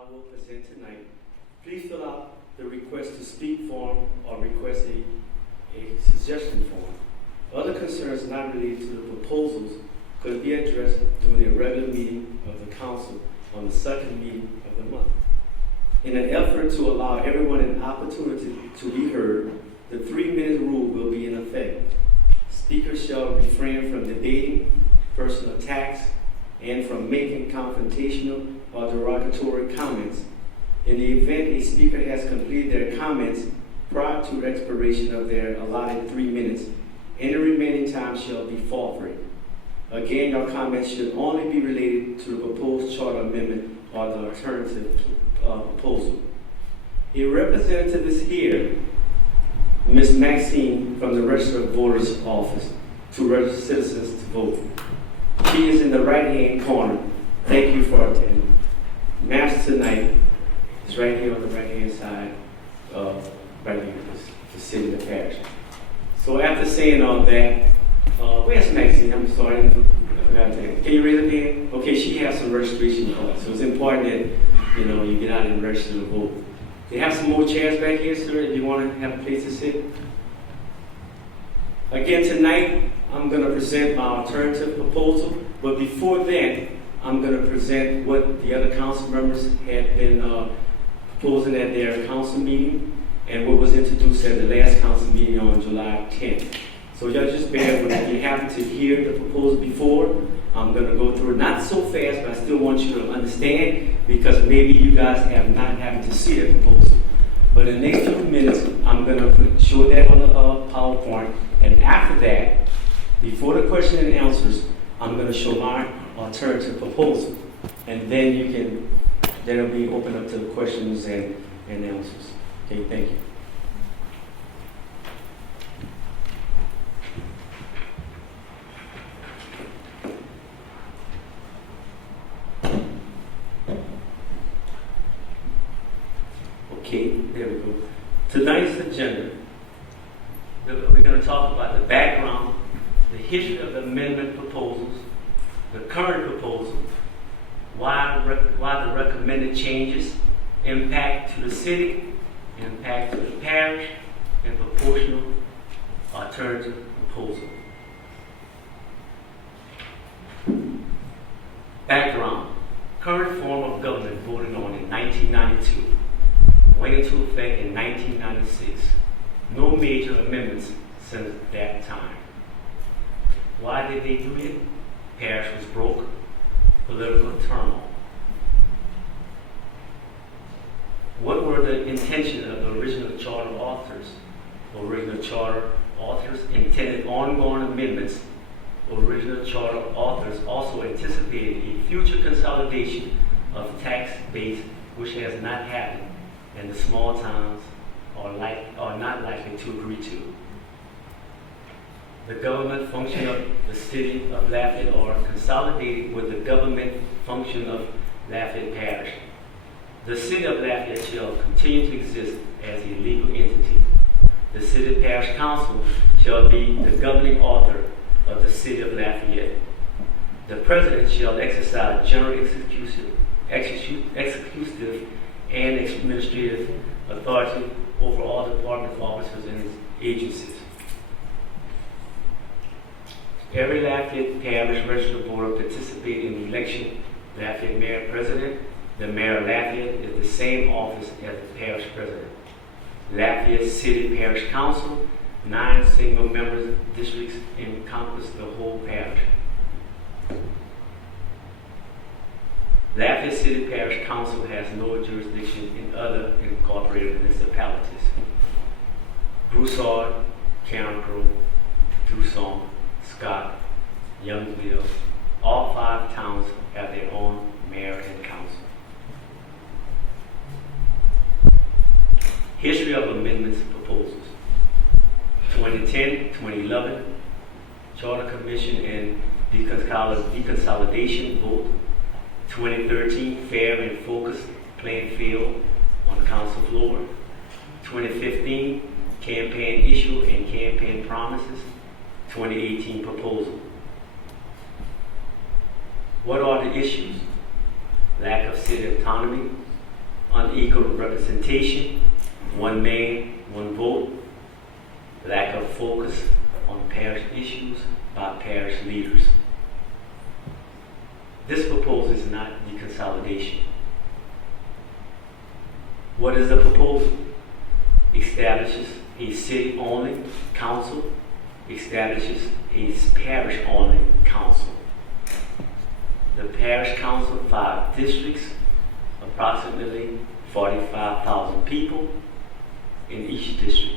I will present tonight. Please fill out the request to speak form or request a suggestion form. Other concerns not related to the proposals could be addressed during a regular meeting of the council on the second meeting of the month. In an effort to allow everyone an opportunity to be heard, the 3-minute rule will be in effect. Speakers shall refrain from debating, personal attacks, and from making confrontational or derogatory comments. In the event a speaker has completed their comments prior to the expiration of their allotted 3 minutes, any remaining time shall be forfeited. Again, your comments should only be related to the proposed charter amendment or the alternative proposal. A representative is here, Ms. Maxine from the Registered Voters Office, to register citizens to vote. She is in the right-hand corner. Thank you for attending. Maps tonight is right here on the right-hand side of right here, the city of the parish. So after saying all that, where's Maxine? I'm sorry, I forgot that. Can you raise her hand? Okay, she has some registration cards, so it's important that you get out and register to vote. They have some more chairs back here, sir, if you want to have a place to sit. Again, tonight, I'm going to present my alternative proposal, but before that, I'm going to present what the other council members had been proposing at their council meeting and what was introduced at the last council meeting on July 10th. So y'all just bear with me. If you happen to hear the proposal before, I'm going to go through it not so fast, but I still want you to understand because maybe you guys have not happened to see the proposal. But in the next few minutes, I'm going to show that on the PowerPoint. And after that, before the question and answers, I'm going to show my alternative proposal. And then it'll be open up to the questions and answers. Okay, thank you. Okay, there we go. Tonight's agenda, we're going to talk about the background, the history of the amendment proposals, the current proposal, why the recommended changes, impact to the city, impact to the parish, and proportional alternative proposal. Background, current form of government voted on in 1992. Went into effect in 1996. No major amendments since that time. Why did they do it? Parish was broke, political turmoil. What were the intentions of the original charter authors? Original charter authors intended ongoing amendments. Original charter authors also anticipated a future consolidation of tax base, which has not happened, and the small towns are not likely to agree to. The government function of the city of Lafayette are consolidated with the government function of Lafayette Parish. The city of Lafayette shall continue to exist as a legal entity. The city parish council shall be the governing author of the city of Lafayette. The president shall exercise general executive and administrative authority over all department officers and agencies. Every Lafayette Parish Registered Voter participates in the election. Lafayette Mayor President. The Mayor of Lafayette is the same office as the Parish President. Lafayette City Parish Council, 9 single members districts encompass the whole parish. Lafayette City Parish Council has no jurisdiction in other incorporated municipalities. Broussard, Carencro, Dusson, Scott, Youngsville, all 5 towns have their own mayor and council. History of amendments proposals. 2010, 2011, Charter Commission and deconsolidation vote. 2013, fair and focused playing field on the council floor. 2015, campaign issue and campaign promises. 2018 proposal. What are the issues? Lack of city autonomy, unequal representation, one man, one vote, lack of focus on parish issues by parish leaders. This proposal is not deconsolidation. What is the proposal? Establishes a city-only council, establishes a parish-only council. The parish council, 5 districts, approximately 45,000 people in each district.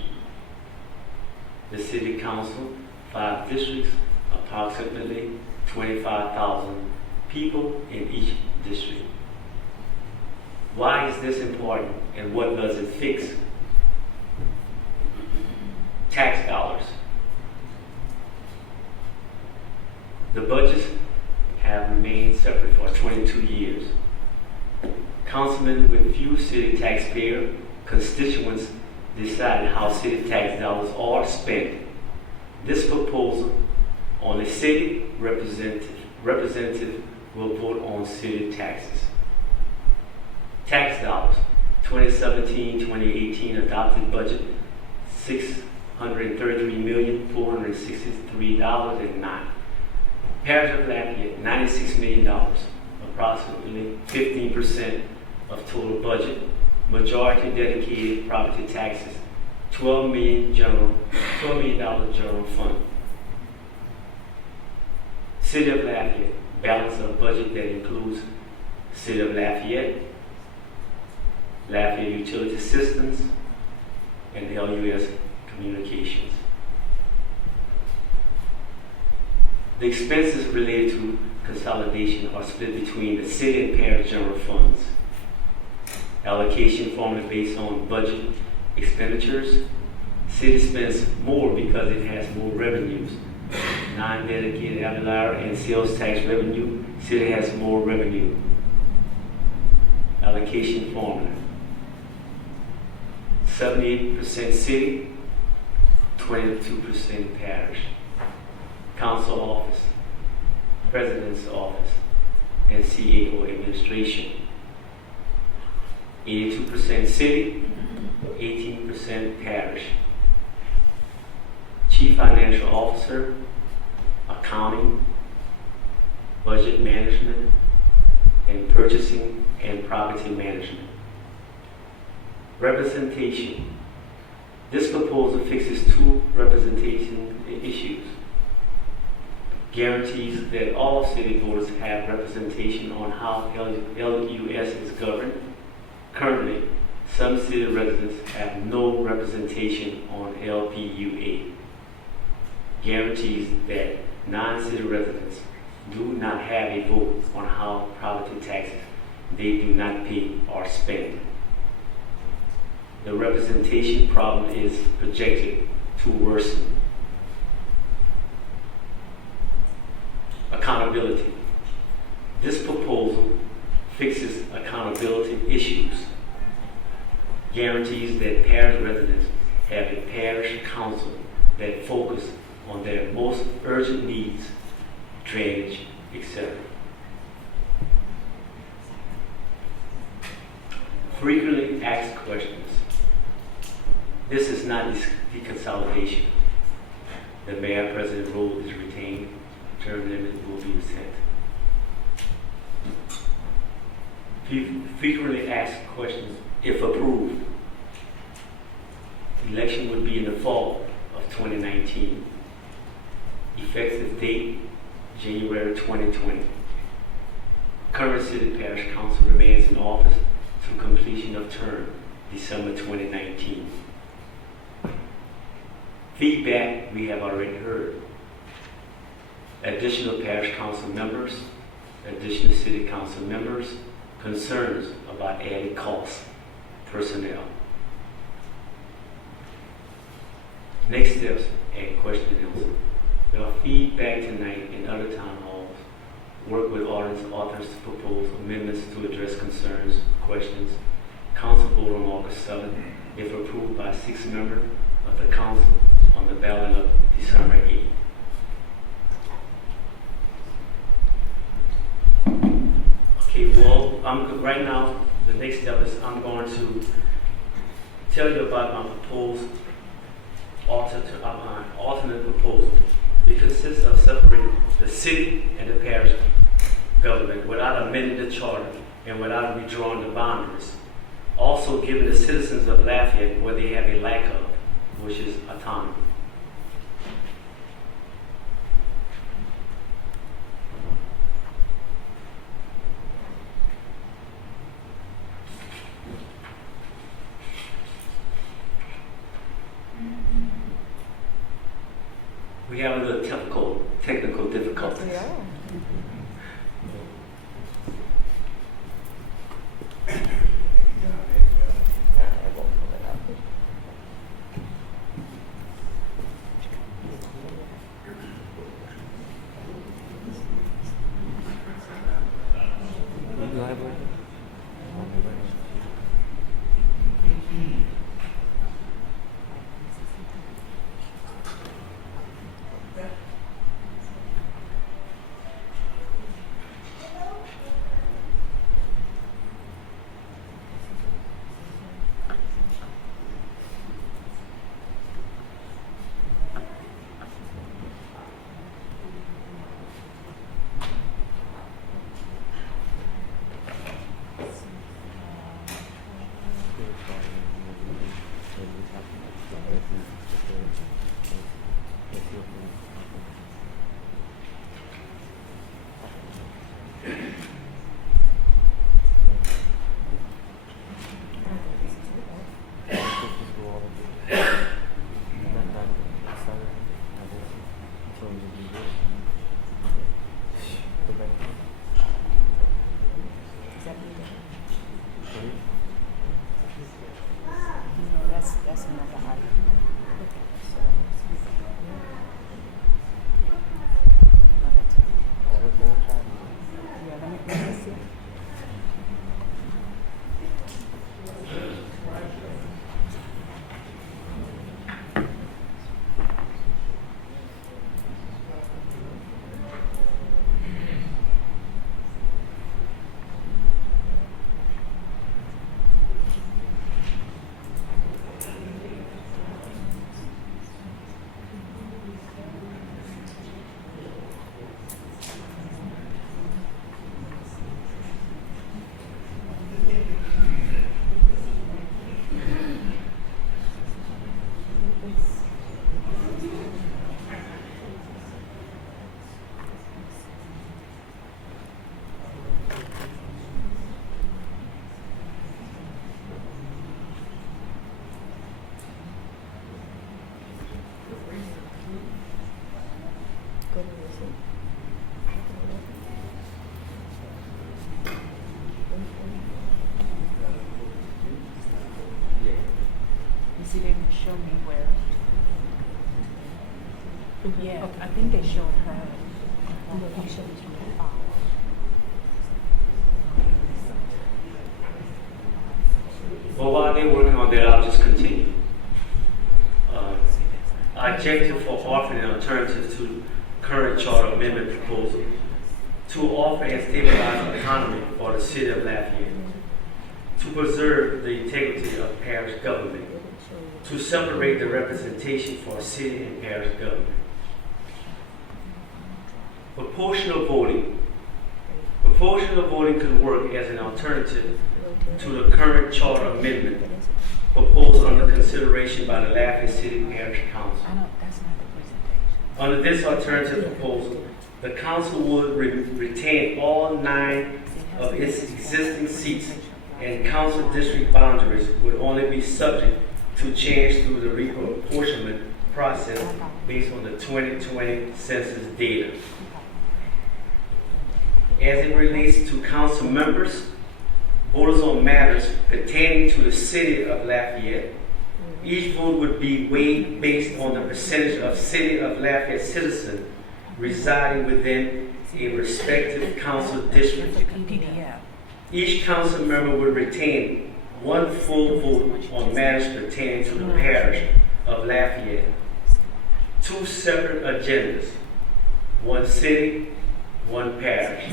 The city council, 5 districts, approximately 25,000 people in each district. Why is this important and what does it fix? Tax dollars. The budgets have remained separate for 22 years. Councilmen with few city taxpayer constituents decide how city tax dollars are spent. This proposal on a city representative will vote on city taxes. Tax dollars, 2017-2018 adopted budget, $633,463.09. Parish of Lafayette, $96 million, approximately 15% of total budget. Majority dedicated property taxes, $12 million general fund. City of Lafayette, balance of budget that includes City of Lafayette, Lafayette Utility Systems, and LUS Communications. The expenses related to consolidation are split between the city and parish general funds. Allocation formula based on budget expenditures. City spends more because it has more revenues. Non-dedicated ad valorem and sales tax revenue, city has more revenue. Allocation formula. 78% city, 22% parish. Council office, president's office, and CAO administration. 82% city, 18% parish. Chief financial officer, accounting, budget management, and purchasing and property management. Representation. This proposal fixes 2 representation issues. Guarantees that all city voters have representation on how LUS is governed. Currently, some city residents have no representation on LPUA. Guarantees that non-city residents do not have a vote on how property taxes they do not pay are spent. The representation problem is projected to worsen. Accountability. This proposal fixes accountability issues. Guarantees that parish residents have a parish council that focus on their most urgent needs, drainage, etc. Frequently asked questions. This is not deconsolidation. The mayor-president role is retained. Term limit will be set. Frequently asked questions. If approved, election would be in the fall of 2019. Effective date, January 2020. Current city parish council remains in office to completion of term, December 2019. Feedback we have already heard. Additional parish council members, additional city council members, concerns about added costs, personnel. Next steps and question and answer. There are feedback tonight in other town halls. Work with authors to propose amendments to address concerns, questions. Council vote on August 7th, if approved by 6 members of the council on the ballot of December 8th. Okay, well, right now, the next step is I'm going to tell you about my proposed alternate proposal. It consists of separating the city and the parish government without amending the charter and without redrawing the boundaries. Also giving the citizens of Lafayette what they have a lack of, which is autonomy. We have a little technical difficulties. Yeah. That's another item. Yeah, let me see. You see, they didn't show me where. Yeah, I think they showed her. Well, while they're working on that, I'll just continue. I objected for offering an alternative to current charter amendment proposal to offer and stabilize autonomy for the city of Lafayette, to preserve the integrity of parish government, to separate the representation for city and parish government. Proportional voting. Proportional voting could work as an alternative to the current charter amendment proposed under consideration by the Lafayette City Parish Council. That's not the presentation. Under this alternative proposal, the council would retain all 9 of its existing seats, and council district boundaries would only be subject to change through the reapportionment process based on the 2020 census data. As it relates to council members, voters on matters pertaining to the city of Lafayette, each vote would be weighed based on the percentage of city of Lafayette citizens residing within a respective council district. Each council member would retain 1 full vote on matters pertaining to the parish of Lafayette. 2 separate agendas, 1 city, 1 parish.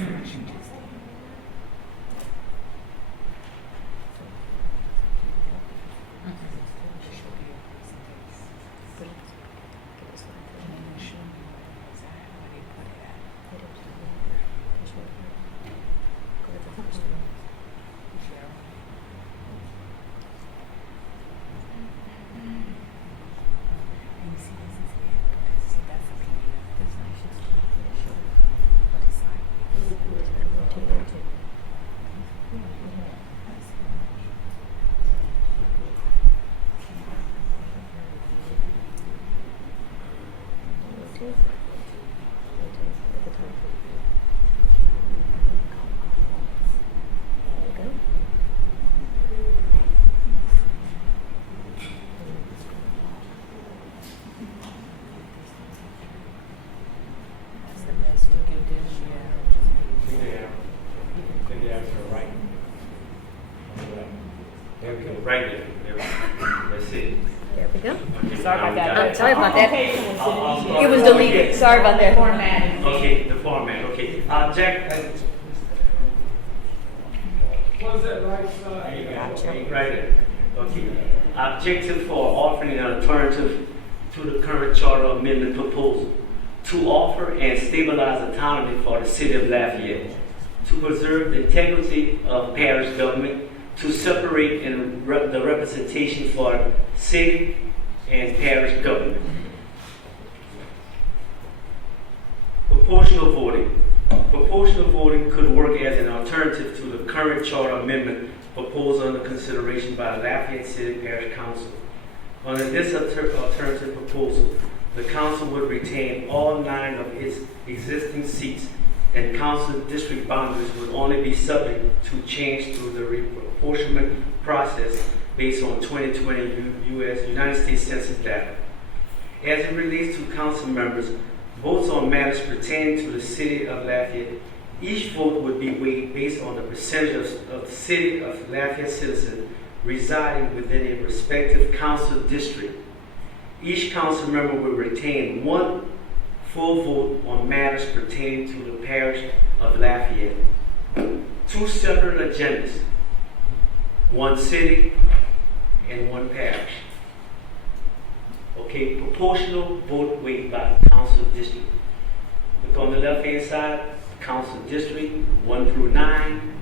right there. That's it. There we go. Okay, Sorry now about we got that. it. Sorry about that. I'll start It was over deleted. again. Sorry about that. Formatting. Okay, the format, okay. Jack, What's that right side? Gotcha. right there. Okay. Objective for offering an alternative to the current charter amendment proposal. To offer and stabilize autonomy for the city of Lafayette. To preserve the integrity of parish government. To separate the representation for city and parish government. Proportional voting. Proportional voting could work as an alternative to the current charter amendment proposed under consideration by the Lafayette City Parish Council. Under this alternative proposal, the council would retain all 9 of its existing seats, and council district boundaries would only be subject to change through the reapportionment process based on 2020 United States Census data. As it relates to council members, votes on matters pertaining to the city of Lafayette, each vote would be weighed based on the percentage of the city of Lafayette citizens residing within a respective council district. Each council member will retain 1 full vote on matters pertaining to the parish of Lafayette. 2 separate agendas, 1 city and 1 parish. Okay, proportional vote weight by council district. Look on the left-hand side, council district 1 through 9,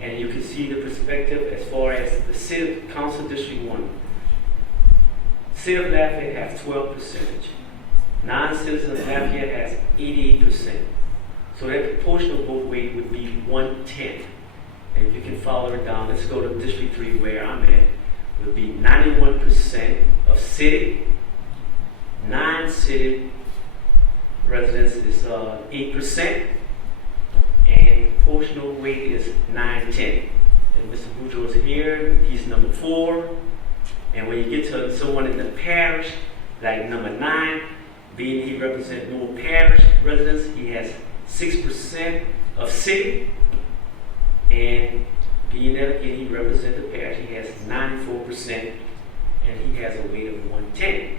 and you can see the perspective as far as the city council district 1. City of Lafayette has 12%. Non-citizens of Lafayette has 88%. So that proportional vote weight would be 1/10. And if you can follow it down, let's go to District 3 where I'm at. It would be 91% of city. Non-city residents is 8%. And proportional weight is 9/10. And Mr. Boudreaux is here. He's number 4. And when you get to someone in the parish, like number 9, being he represents no parish residents, he has 6% of city. And being that again, he represents the parish, he has 94%, and he has a weight of 1/10.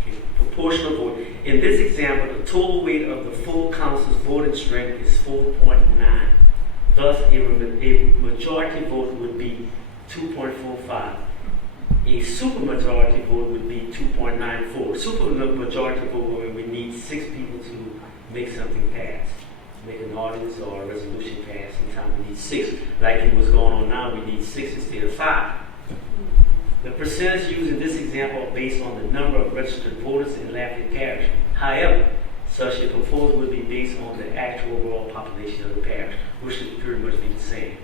Okay, proportional vote. In this example, the total weight of the full council's voting strength is 4.9. Thus, a majority vote would be 2.45. A supermajority vote would be 2.94. Supermajority vote when we need 6 people to make something pass, make an ordinance or a resolution pass. Sometimes we need 6. Like it was going on now, we need 6 instead of 5. The percentage used in this example are based on the number of registered voters in Lafayette Parish. However, such a proposal would be based on the actual overall population of the parish, which should pretty much be the same.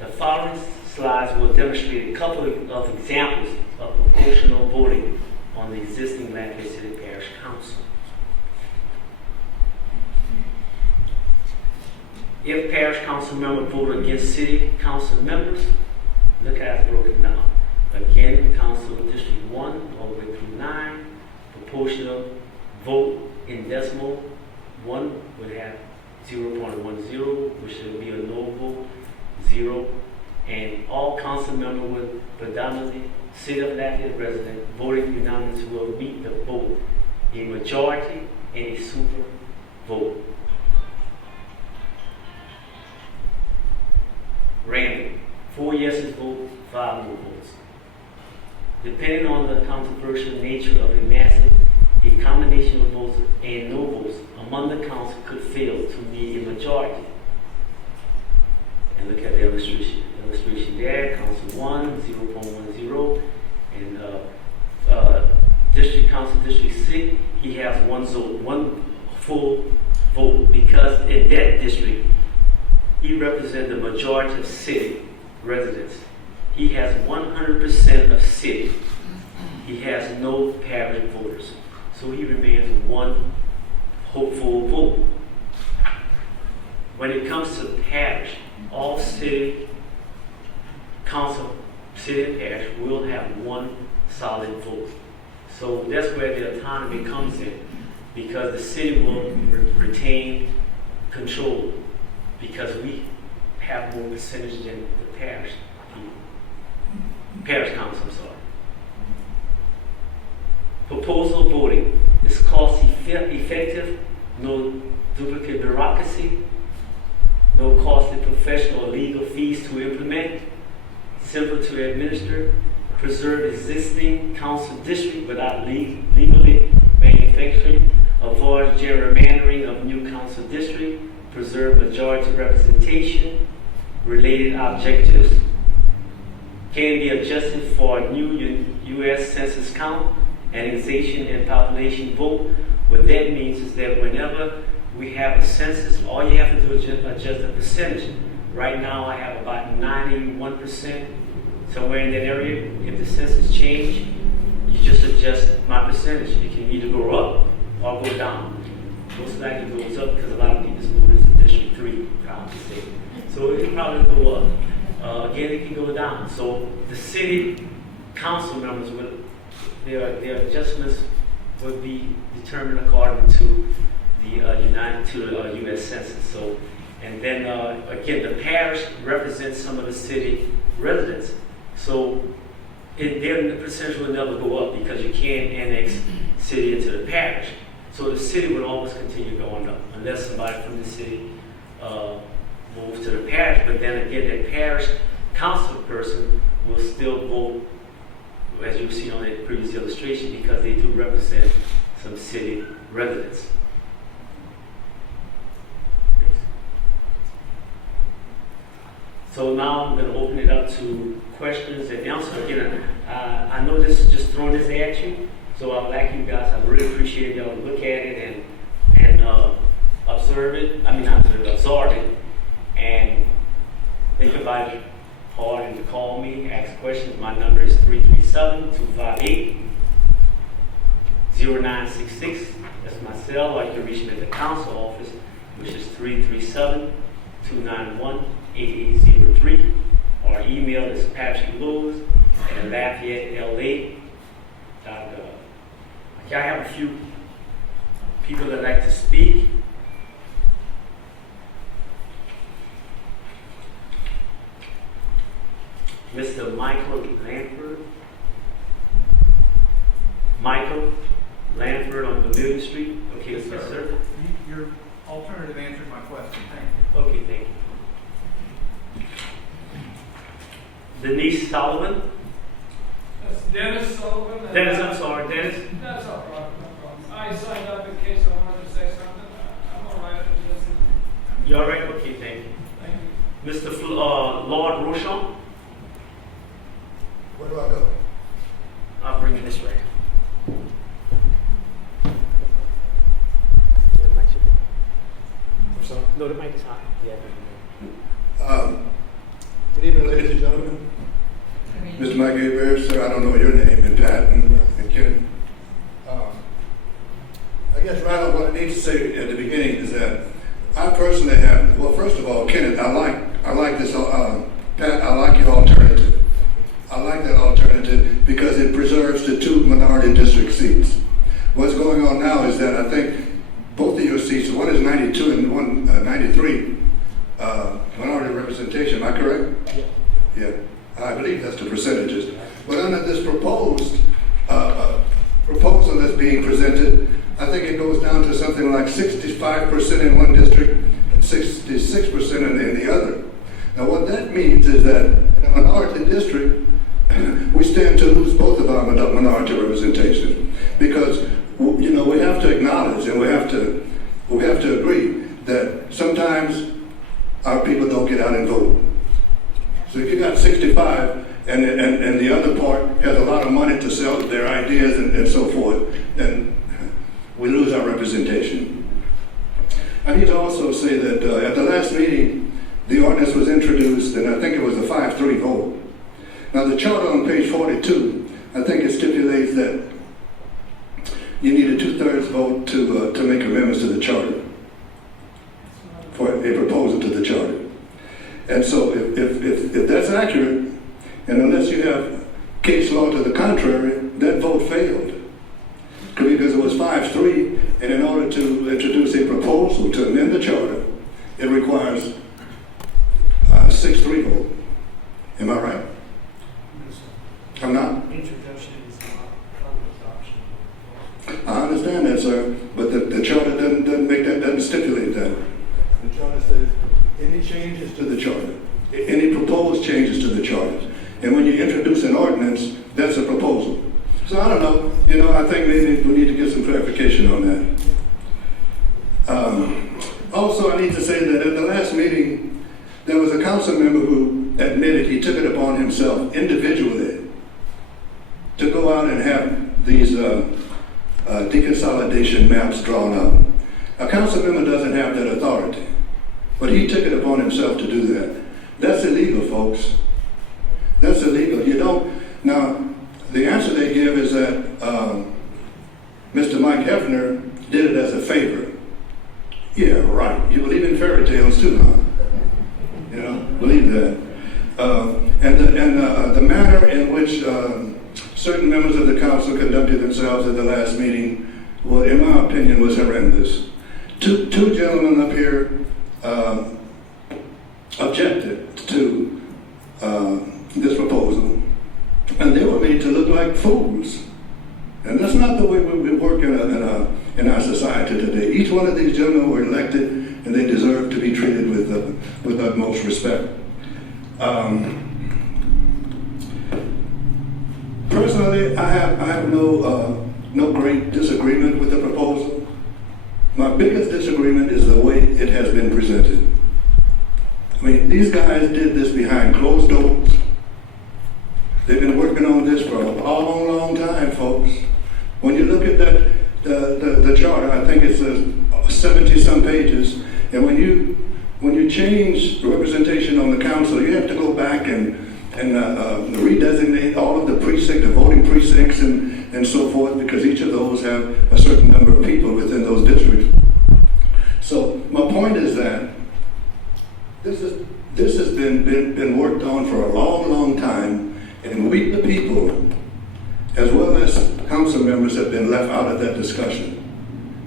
The following slides will demonstrate a couple of examples of proportional voting on the existing Lafayette City Parish Council. If parish council member voted against city council members, look how it's broken down. Again, council district 1 all the way through 9, proportional vote in decimal 1 would have 0.10, which would be a no vote, 0, and all council members with predominantly city of Lafayette resident voting unanimously will meet the vote, a majority and a super vote. Random, 4 yeses vote, 5 no votes. Depending on the controversial nature of a massive, a combination of votes and no votes among the council could fail to meet a majority. And look at the illustration. Illustration there, council 1, 0.10, and district council district 6, he has 1 full vote because in that district, he represents the majority of city residents. He has 100% of city. He has no parish voters. So he remains 1 hopeful vote. When it comes to parish, all city council, city and parish will have 1 solid vote. So that's where the autonomy comes in, because the city will retain control, because we have more percentage than the parish people. Parish council, I'm sorry. Proposal voting is cost effective, no duplicate bureaucracy, no costly professional or legal fees to implement, simple to administer, preserve existing council district without legally manufacturing, avoid gerrymandering of new council district, preserve majority representation, related objectives, can be adjusted for new U.S. Census count, annexation, and population vote. What that means is that whenever we have a census, all you have to do is just adjust the percentage. Right now, I have about 91%, somewhere in that area. If the census change, you just adjust my percentage. It can either go up or go down. Most likely it goes up because a lot of people move into District 3 around the state. So it can probably go up. Again, it can go down. So the city council members, their adjustments would be determined according to the U.S. Census. So, and then again, the parish represents some of the city residents. So the percentage will never go up because you can't annex city into the parish. So the city will always continue going up unless somebody from the city moves to the parish. But then again, that parish council person will still vote, as you've seen on that previous illustration, because they do represent some city residents. So now I'm going to open it up to questions and answers. Again, I know this is just throwing this at you, so I would like you guys, I really appreciate y'all look at it and observe it. I mean, not absorb it and think about it hard and to call me, ask questions. My number is 337-258-0966. That's my cell, or you can reach me at the council office, which is 337-291-8803. Our email is patricklouis@LaFayetteLA.gov. Okay, I have a few people that like to speak. Mr. Michael Lanford. Michael Lanford on Vermillion Street. Okay, yes, sir. Your alternative answered my question. Thank you. Okay, thank you. Denise Sullivan. That's Dennis Sullivan. Dennis, I'm sorry, Dennis. That's all right, no problem. I signed up in case I wanted to say something. I'm all right. Listen. You all right? Okay, thank you. Thank you. Mr. Lord Rochon. Where do I go? I'll bring you this way. I'm sorry. No, the mic is hot. Yeah. Good evening, ladies and gentlemen. Mr. Mike A. Bear, sir, I don't know your name, and Pat and Ken. I guess right on what I need to say at the beginning is that I personally have, well, first of all, Kenneth, I like this, Pat, I like your alternative. I like that alternative because it preserves the 2 minority district seats. What's going on now is that I think both of your seats, one is 92 and one 93, minority representation. Am I correct? Yeah. I believe that's the percentages. But under this proposal that's being presented, I think it goes down to something like 65% in one district and 66% in the other. Now what that means is that in a minority district, we stand to lose both of our minority representation because we have to acknowledge and we have to agree that sometimes our people don't get out and vote. So if you got 65 and the other part has a lot of money to sell their ideas and so forth, then we lose our representation. I need to also say that at the last meeting, the ordinance was introduced and I think it was a 5-3 vote. Now the charter on page 42, I think it stipulates that you need a 2/3 vote to make amendments to the charter for a proposal to the charter. And so if that's accurate, and unless you have case law to the contrary, that vote failed. Because it was 5-3, and in order to introduce a proposal to amend the charter, it requires any changes to the charter, any proposed changes to the charter. And when you introduce an ordinance, that's a proposal. So I don't know, I think maybe we need to get some clarification on that. Also, I need to say that at the last meeting, there was a council member who admitted he took it upon himself individually to go out and have these deconsolidation maps drawn up. A council member doesn't have that authority, but he took it upon himself to do that. That's illegal, folks. That's illegal. You don't. Now, the answer they give is that Mr. Mike Hefner did it as a favor. Yeah, right. You believe in fairy tales too, huh? Believe that. And the manner in which certain members of the council conducted themselves at the last meeting, well, in my opinion, was horrendous. Two gentlemen up here objected to this proposal, and they were made to look like fools. And that's not the way we work in our society today. Each one of these gentlemen were elected, and they deserve to be treated with utmost respect. Personally, I have no great disagreement with the proposal. My biggest disagreement is the way it has been presented. I mean, these guys did this behind closed doors. They've been working on this for a long, long time, folks. When you look at that, the charter, I think it's 70-some pages, and when you change the representation on the council, you have to go back and redesignate all of the precincts, the voting precincts, and so forth, because each of those have a certain number of people within those districts. So my point is that this has been worked on for a long, long time, and we, the people, as well as council members, have been left out of that discussion.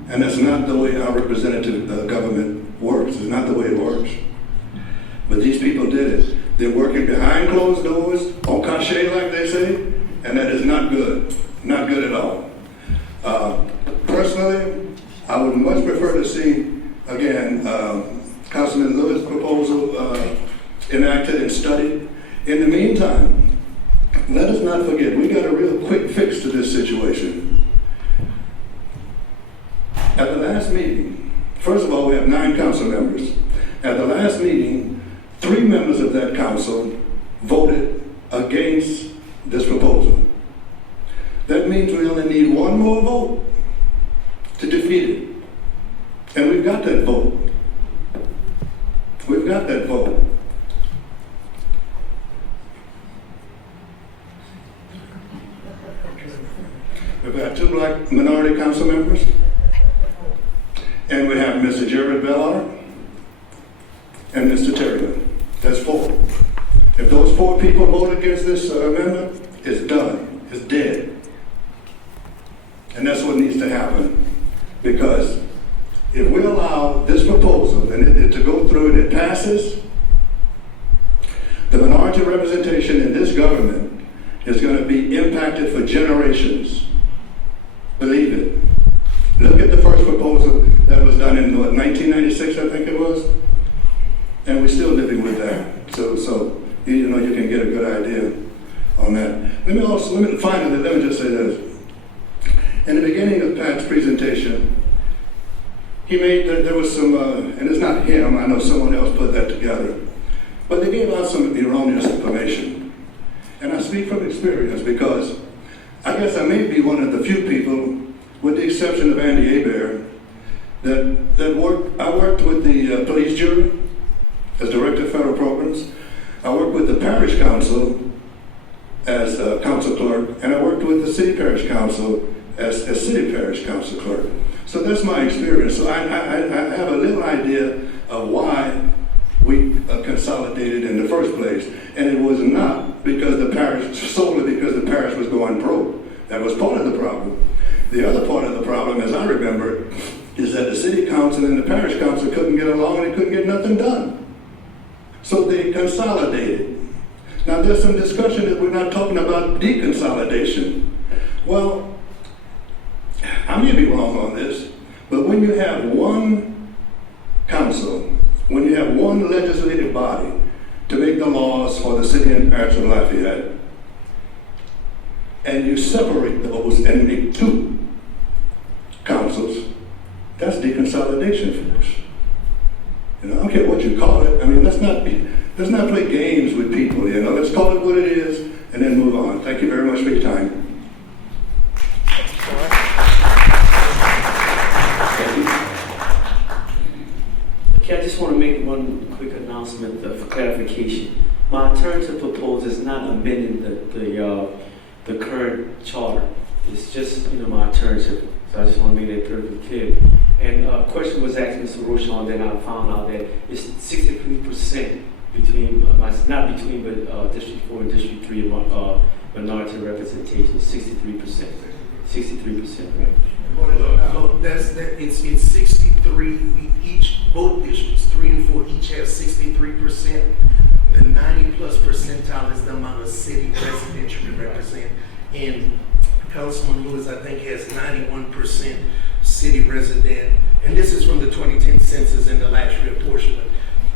And that's not the way our representative government works. It's not the way it works. But these people did it. They're working behind closed doors, on cachet, like they say, and that is not good. Not good at all. Personally, I would much prefer to see, again, Councilman Lewis' proposal enacted and studied. In the meantime, let us not forget, we got a real quick fix to this situation. At the last meeting, first of all, we have 9 council members. At the last meeting, 3 members of that council voted against this proposal. That means we only need one more vote to defeat it. And we've got that vote. We've got that vote. We've got 2 black minority council members, and we have Mr. Jared Bellar and Mr. Terry. That's 4. If those 4 people vote against this amendment, it's done. It's dead. And that's what needs to happen, because if we allow this proposal and it to go through and it passes, the minority representation in this government is going to be impacted for generations. Believe it. Look at the first proposal that was done in 1996, I think it was, and we're still living with that. So you can get a good idea on that. Let me just say this. In the beginning of Pat's presentation, there was some, and it's not him, I know someone else put that together, but they gave out some erroneous information. And I speak from experience because I guess I may be one of the few people, with the exception of Andy Hebert, I worked with the police jury as director of federal programs. I worked with the parish council as council clerk, and I worked with the city parish council as city parish council clerk. So that's my experience. So I have a little idea of why we consolidated in the first place. And it was not solely because the parish was going broke. That was part of the problem. The other part of the problem, as I remember, is that the city council and the parish council couldn't get along and they couldn't get nothing done. So they consolidated. Now there's some discussion that we're not talking about deconsolidation. Well, I may be wrong on this, but when you have one council when you have one legislative body to make the laws for the city and parish of Lafayette, and you separate those and make two councils, that's deconsolidation, folks. You know, I don't care what you call it. I mean, let's not play games with people, you know. Let's call it what it is and then move on. Thank you very much for your time. Okay, I just want to make one quick announcement for clarification. My alternative proposal is not amending the current charter. It's just, my alternative. So I just want to make that perfectly clear. And a question was asked Mr. Rochon, then I found out that it's 63% between, not between, but District 4 and District 3 minority representation, 63%. 63%, right? No, it's 63. Both districts, 3 and 4, each have 63%. The 90+ percentile is the amount of city residents we represent. And Councilman Lewis, I think, has 91% city resident. And this is from the 2010 census and the last reapportionment.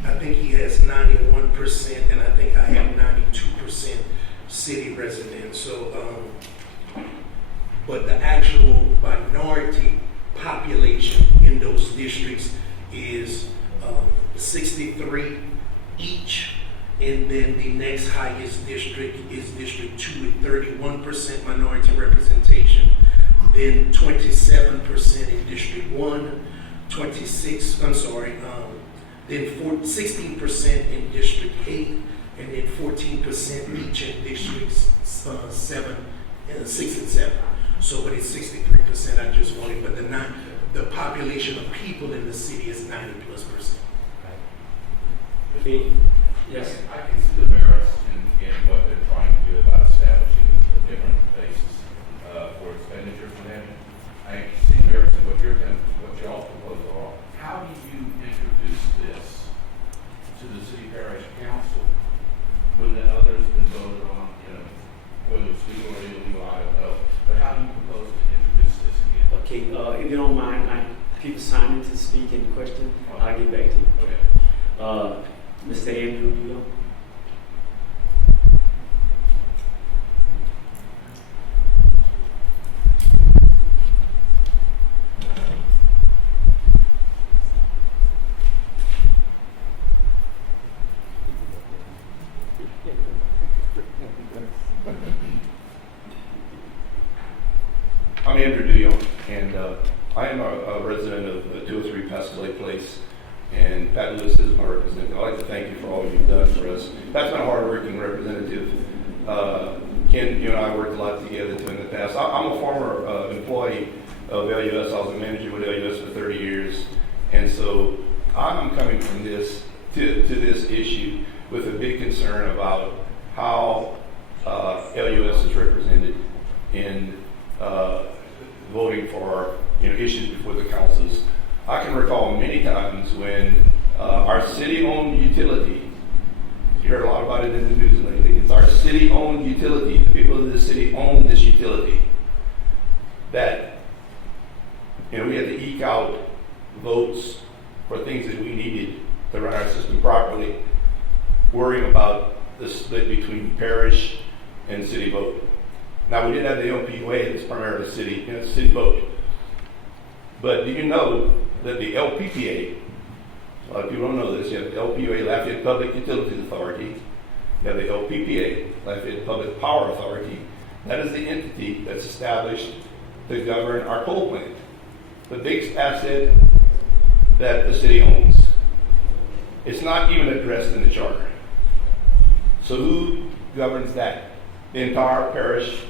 I think he has 91%, and I think I have 92% city residents. So, but the actual minority population in those districts is 63 each, and then the next highest district is District 2 with 31% minority representation, then 27% in District 1, then 16% in District 8, and then 14% each in Districts 6 and 7. So, but it's 63%. I just wanted, but the population of people in the city is 90+%. Okay. Yes. I can see the merits in what they're trying to do about establishing a different basis for expenditure for them. I can see merits in what y'all propose are. How do you introduce this to the city parish council when the others have been voted on, whether it's legal or illegal, I don't know. But how do you propose to introduce this again? Okay, if you don't mind, people signing to speak in question, I'll get back to you. Okay. Mr. Andrew, you know? I'm Andrew Dillon, and I am a resident of 203 Pascal Place, and Pat Lewis is my representative. I'd like to thank you for all you've done for us. Pat's been a hard-working representative. Ken, you and I worked a lot together in the past. I'm a former employee of LUS. I was a manager with LUS for 30 years, and so I'm coming from this to this issue with a big concern about how LUS is represented in voting for issues before the councils. I can recall many times when our city-owned utility, you heard a lot about it in the news lately, it's our city-owned utility, the people of the city own this utility, that we had to eke out votes for things that we needed to run our system properly, worrying about the split between parish and city vote. Now, we did have the LPUA, it's primarily city vote. But do you know that the LPPA, a lot of people don't know this, you have the LPUA, Lafayette Public Utilities Authority, you have the LPPA, Lafayette Public Power Authority. That is the entity that's established to govern our coal plant, the biggest asset that the city owns. It's not even addressed in the charter. So who governs that? The entire parish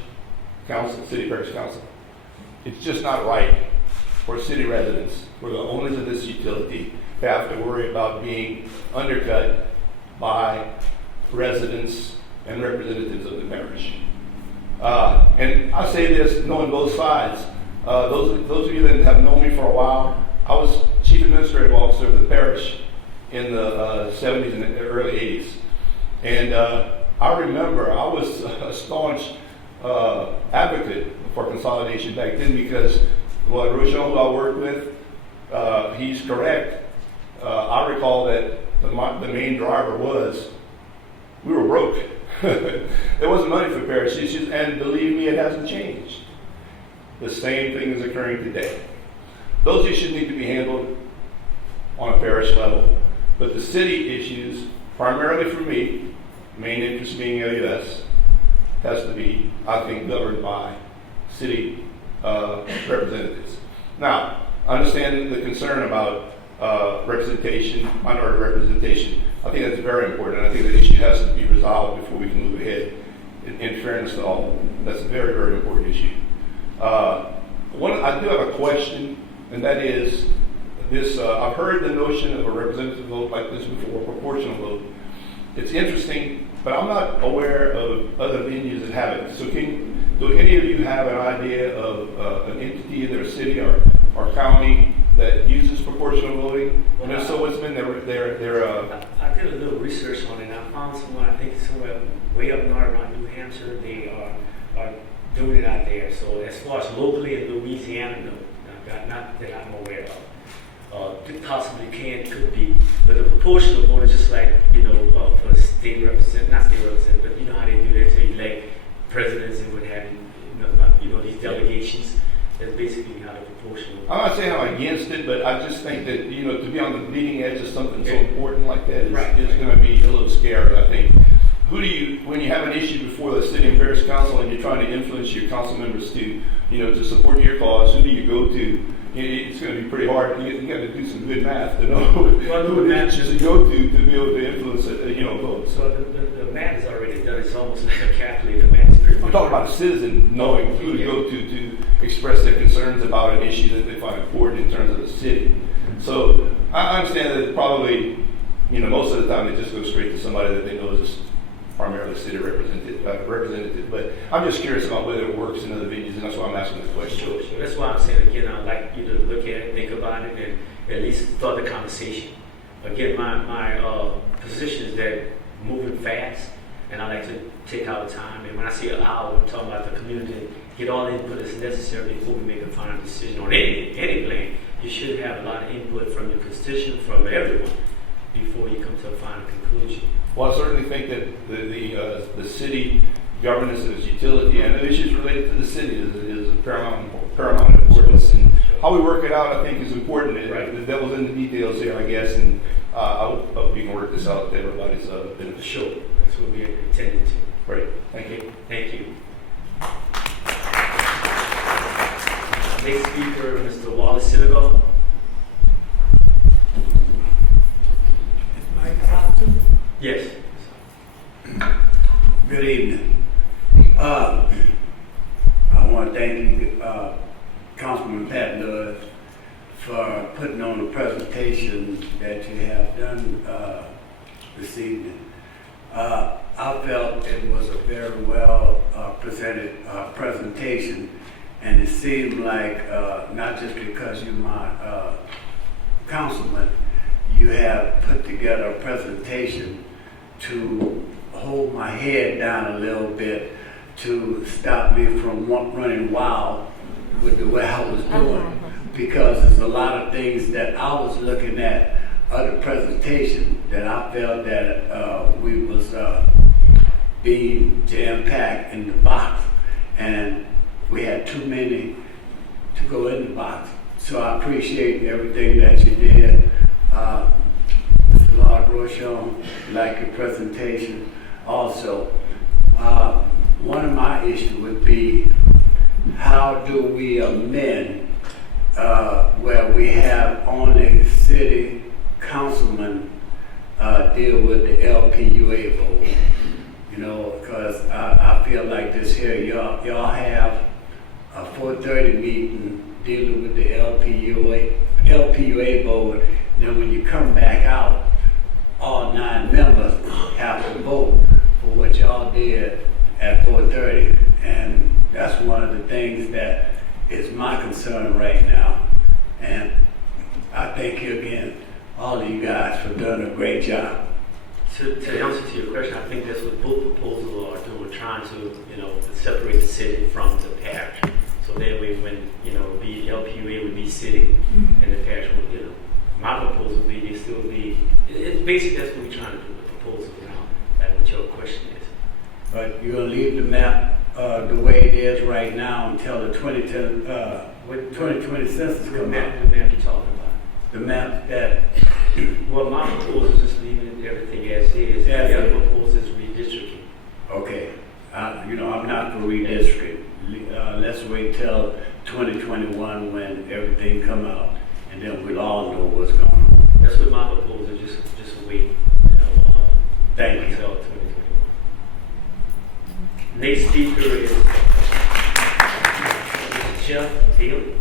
council, city parish council. It's just not right for city residents, for the owners of this utility, to have to worry about being undercut by residents and representatives of the parish. And I say this knowing both sides. Those of you that have known me for a while, I was chief administrative officer of the parish in the 70s and early 80s. And I remember I was a staunch advocate for consolidation back then because Lloyd Rochon, who I worked with, he's correct. I recall that the main driver was we were broke. There wasn't money for parish issues, and believe me, it hasn't changed. The same thing is occurring today. Those issues need to be handled on a parish level, but the city issues, primarily for me, main interest being LUS, has to be, I think, governed by city representatives. Now, I understand the concern about representation, minority representation. I think that's very important, and I think the issue has to be resolved before we can move ahead. In fairness to all, that's a very, very important issue. I do have a question, and that is this: I've heard the notion of a representative vote like this before, a proportional vote. It's interesting, but I'm not aware of other venues that have it. So do any of you have an idea of an entity, either a city or county, that uses proportional voting? And if so, what's been their I did a little research on it, and I found someone, I think somewhere way up north around New Hampshire, they are doing it out there. So as far as locally in Louisiana, no, not that I'm aware of. Possibly could be, but the proportional vote is just like, for state not state representative, but you know how they do that to elect presidents and what have you, these delegations. That's basically how the proportional. I'm not saying I'm against it, but I just think that, to be on the bleeding edge of something so important like that is going to be a little scary, I think. When you have an issue before the city and parish council and you're trying to influence your council members to support your cause, who do you go to? It's going to be pretty hard. You got to do some good math to know who it is to go to be able to influence votes. So the math is already done. It's almost like a calculator. The math is pretty much. I'm talking about a citizen knowing who to go to express their concerns about an issue that they find important in terms of the city. So I understand that probably, most of the time they just go straight to somebody that they know is primarily city representative. But I'm just curious about whether it works in other venues, and that's why I'm asking the question. Sure. That's why I'm saying, again, I'd like you to look at it, think about it, and at least start the conversation. Again, my position is that moving fast, and I like to take our time. And when I say an hour, I'm talking about the community, get all the input that's necessary before we make a final decision on any plan. You should have a lot of input from your constituents, from everyone, before you come to a final conclusion. Well, I certainly think that the city governance and its utility and the issues related to the city is of paramount importance. And how we work it out, I think, is important. Right. The devil's in the details here, I guess, and I hope we can work this out to everybody's benefit. Sure. That's what we are intended to. Great. Thank you. Thank you. Next speaker, Mr. Wallace Senegal. Yes. Good evening. I want to thank you, Councilman Pat LUS, for putting on the presentation that you have done this evening. I felt it was a very well presented presentation, and it seemed like not just because you're my councilman, you have put together a presentation to hold my head down a little bit to stop me from running wild with the way I was doing, because there's a lot of things that I was looking at other presentation that I felt that we was being jam-packed in the box, and we had too many to go in the box. So I appreciate everything that you did. Mr. Lord Rochon, like your presentation. Also, one of my issues would be, how do we amend where we have only city councilmen deal with the LPUA vote? Because I feel like this here, y'all have a 4:30 meeting dealing with the LPUA vote. Then when you come back out, all 9 members have to vote for what y'all did at 4:30. And that's one of the things that is my concern right now. And I thank you again, all of you guys, for doing a great job. To answer to your question, I think that's what both proposals are doing. We're trying to, separate the city from the parish. So that way when, LPUA would be city and the parish would, my proposal would be, it still be, it's basically that's what we're trying to do, the proposal now, like what your question is. But you're gonna leave the map, the way it is right now until the 2020 census The come map, out. the map you're talking about. The map that, Well, my proposal is just leaving everything as is. As The other is. proposal is redistricting. okay, I'm not for redistricting. Let's wait till 2021 when everything come out, and then we'll all know what's going on. That's what my proposal is, just wait, Thank you. until 2021. Next speaker is Mr. Jeff Daly.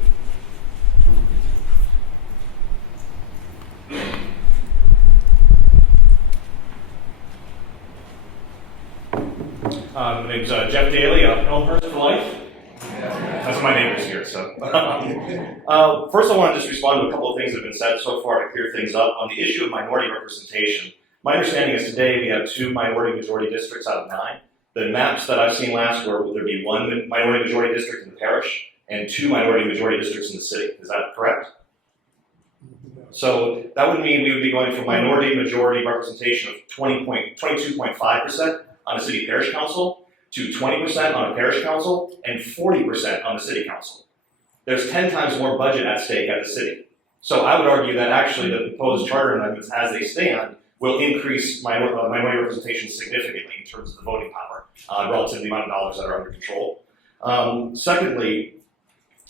My name's Jeff Daly, Elmhurst for life. That's what my name is here. So, first, I want to just respond to a couple of things that have been said so far to clear things up on the issue of minority representation. My understanding is today we have 2 minority-majority districts out of 9. The maps that I've seen last were there'd be 1 minority-majority district in the parish and 2 minority-majority districts in the city. Is that correct? So that would mean we would be going from minority-majority representation of 22.5% on a city parish council to 20% on a parish council and 40% on the city council. There's 10 times more budget at stake at the city. So I would argue that actually the proposed charter amendments as they stand will increase minority representation significantly in terms of the voting power relative to the amount of dollars that are under control. Secondly,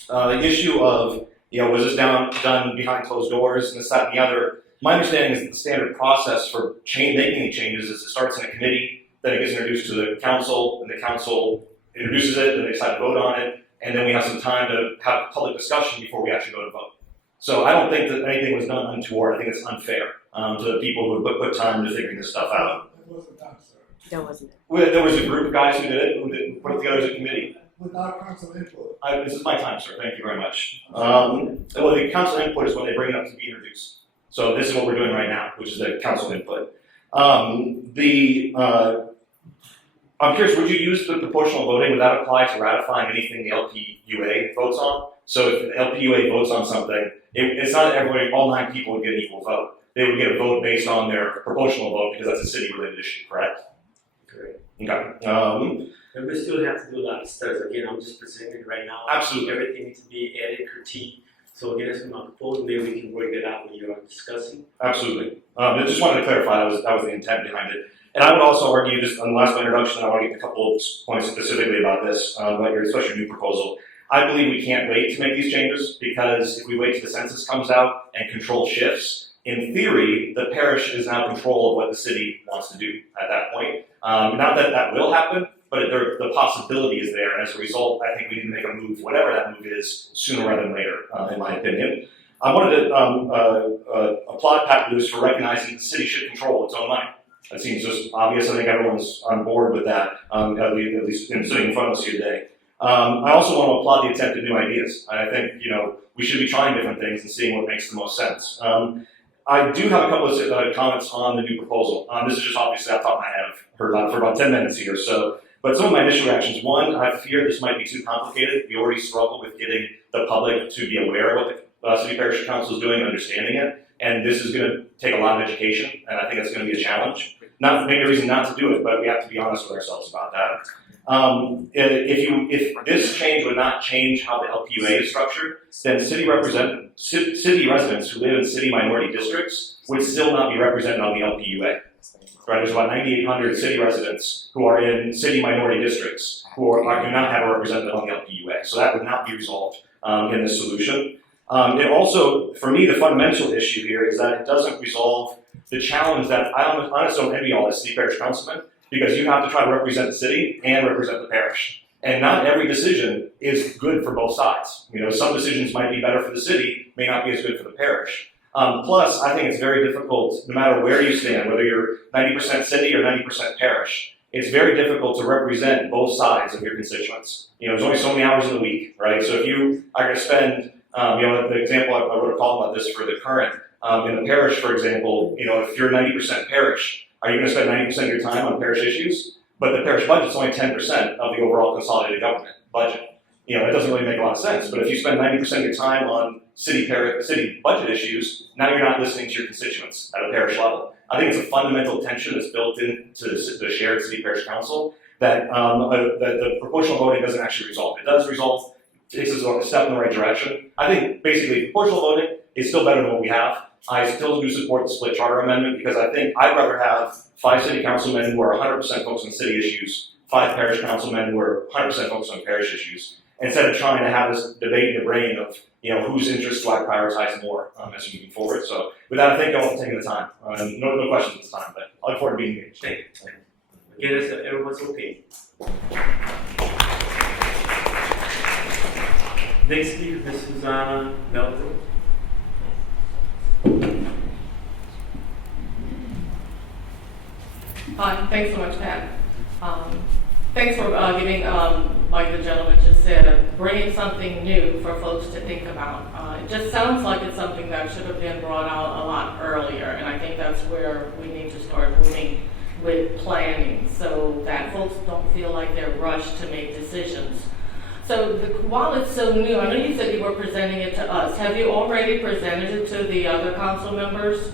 the issue of, was this done behind closed doors and this, that, and the other? My understanding is that the standard process for making any changes is it starts in a committee, then it gets introduced to the council, and the council introduces it, and they decide to vote on it, and then we have some time to have public discussion before we actually go to vote. So I don't think that anything was done untoward. I think it's unfair to the people who put time to figuring this stuff out. That wasn't done, sir. That wasn't. There was a group of guys who did it, who put it together as a committee. Without council input. This is my time, sir. Thank you very much. Well, the council input is when they bring it up to be introduced. So this is what we're doing right now, which is the council input. I'm curious, would you use the proportional voting? Would that apply to ratifying anything the LPUA votes on? So if the LPUA votes on something, it's not everybody, all 9 people would get an equal vote. They would get a vote based on their proportional vote because that's a city-related issue, correct? Correct. Okay. And we still have to do a lot of studies. Again, I'm just presenting it right now. Absolutely. Everything needs to be added, critique. So again, that's my proposal. Maybe we can work that out when you're discussing. Absolutely. I just wanted to clarify that was the intent behind it. And I would also argue, just on the last introduction, I want to get a couple of points specifically about this, about especially your new proposal. I believe we can't wait to make these changes because if we wait till the census comes out and control shifts, in theory, the parish is now control of what the city wants to do at that point. Not that that will happen, but the possibility is there. And as a result, I think we need to make a move, whatever that move is, sooner rather than later, in my opinion. I wanted to applaud Pat Lewis for recognizing the city should control its own money. That seems just obvious. I think everyone's on board with that, at least sitting in front of us here today. I also want to applaud the attempt at new ideas. I think, we should be trying different things and seeing what makes the most sense. I do have a couple of comments on the new proposal. This is just obviously off the top of my head. I've heard about it for about 10 minutes here. But some of my initial reactions, one, I fear this might be too complicated. We already struggle with getting the public to be aware of what the City Parish Council is doing and understanding it. And this is going to take a lot of education, and I think it's going to be a challenge. Not maybe a reason not to do it, but we have to be honest with ourselves about that. If this change would not change how the LPUA is structured, then city residents who live in city minority districts would still not be represented on the LPUA. Right? There's about 9,800 city residents who are in city minority districts who do not have a representative on the LPUA. So that would not be resolved in this solution. It also, for me, the fundamental issue here is that it doesn't resolve the challenge that I honestly don't envy all as city parish councilmen, because you have to try to represent the city and represent the parish. And not every decision is good for both sides. Some decisions might be better for the city, may not be as good for the parish. Plus, I think it's very difficult, no matter where you stand, whether you're 90% city or 90% parish, it's very difficult to represent both sides of your constituents. There's only so many hours in the week, right? So if you are going to spend, the example, I wrote a column about this for the current, in the parish, for example, if you're 90% parish, are you going to spend 90% of your time on parish issues? But the parish budget's only 10% of the overall consolidated government budget. it doesn't really make a lot of sense. But if you spend 90% of your time on city budget issues, now you're not listening to your constituents at a parish level. I think it's a fundamental tension that's built into the shared city parish council that the proportional voting doesn't actually resolve. It does resolve, takes us a step in the right direction. I think basically proportional voting is still better than what we have. I still do support the split charter amendment because I think I'd rather have 5 city councilmen who are 100% focused on city issues, 5 parish councilmen who are 100% focused on parish issues, instead of trying to have this debate in your brain of whose interests do I prioritize more as we move forward. So with that, I thank you all for taking the time. No questions this time, but I look forward to being engaged. Thank you. Again, that's everyone's opinion. Next speaker is Susanna Melville. Hi, thanks so much, Pat. Thanks for giving, like the gentleman just said, bringing something new for folks to think about. It just sounds like it's something that should have been brought out a lot earlier, and I think that's where we need to start moving with planning so that folks don't feel like they're rushed to make decisions. So while it's so new, I know you said you were presenting it to us. Have you already presented it to the other council members?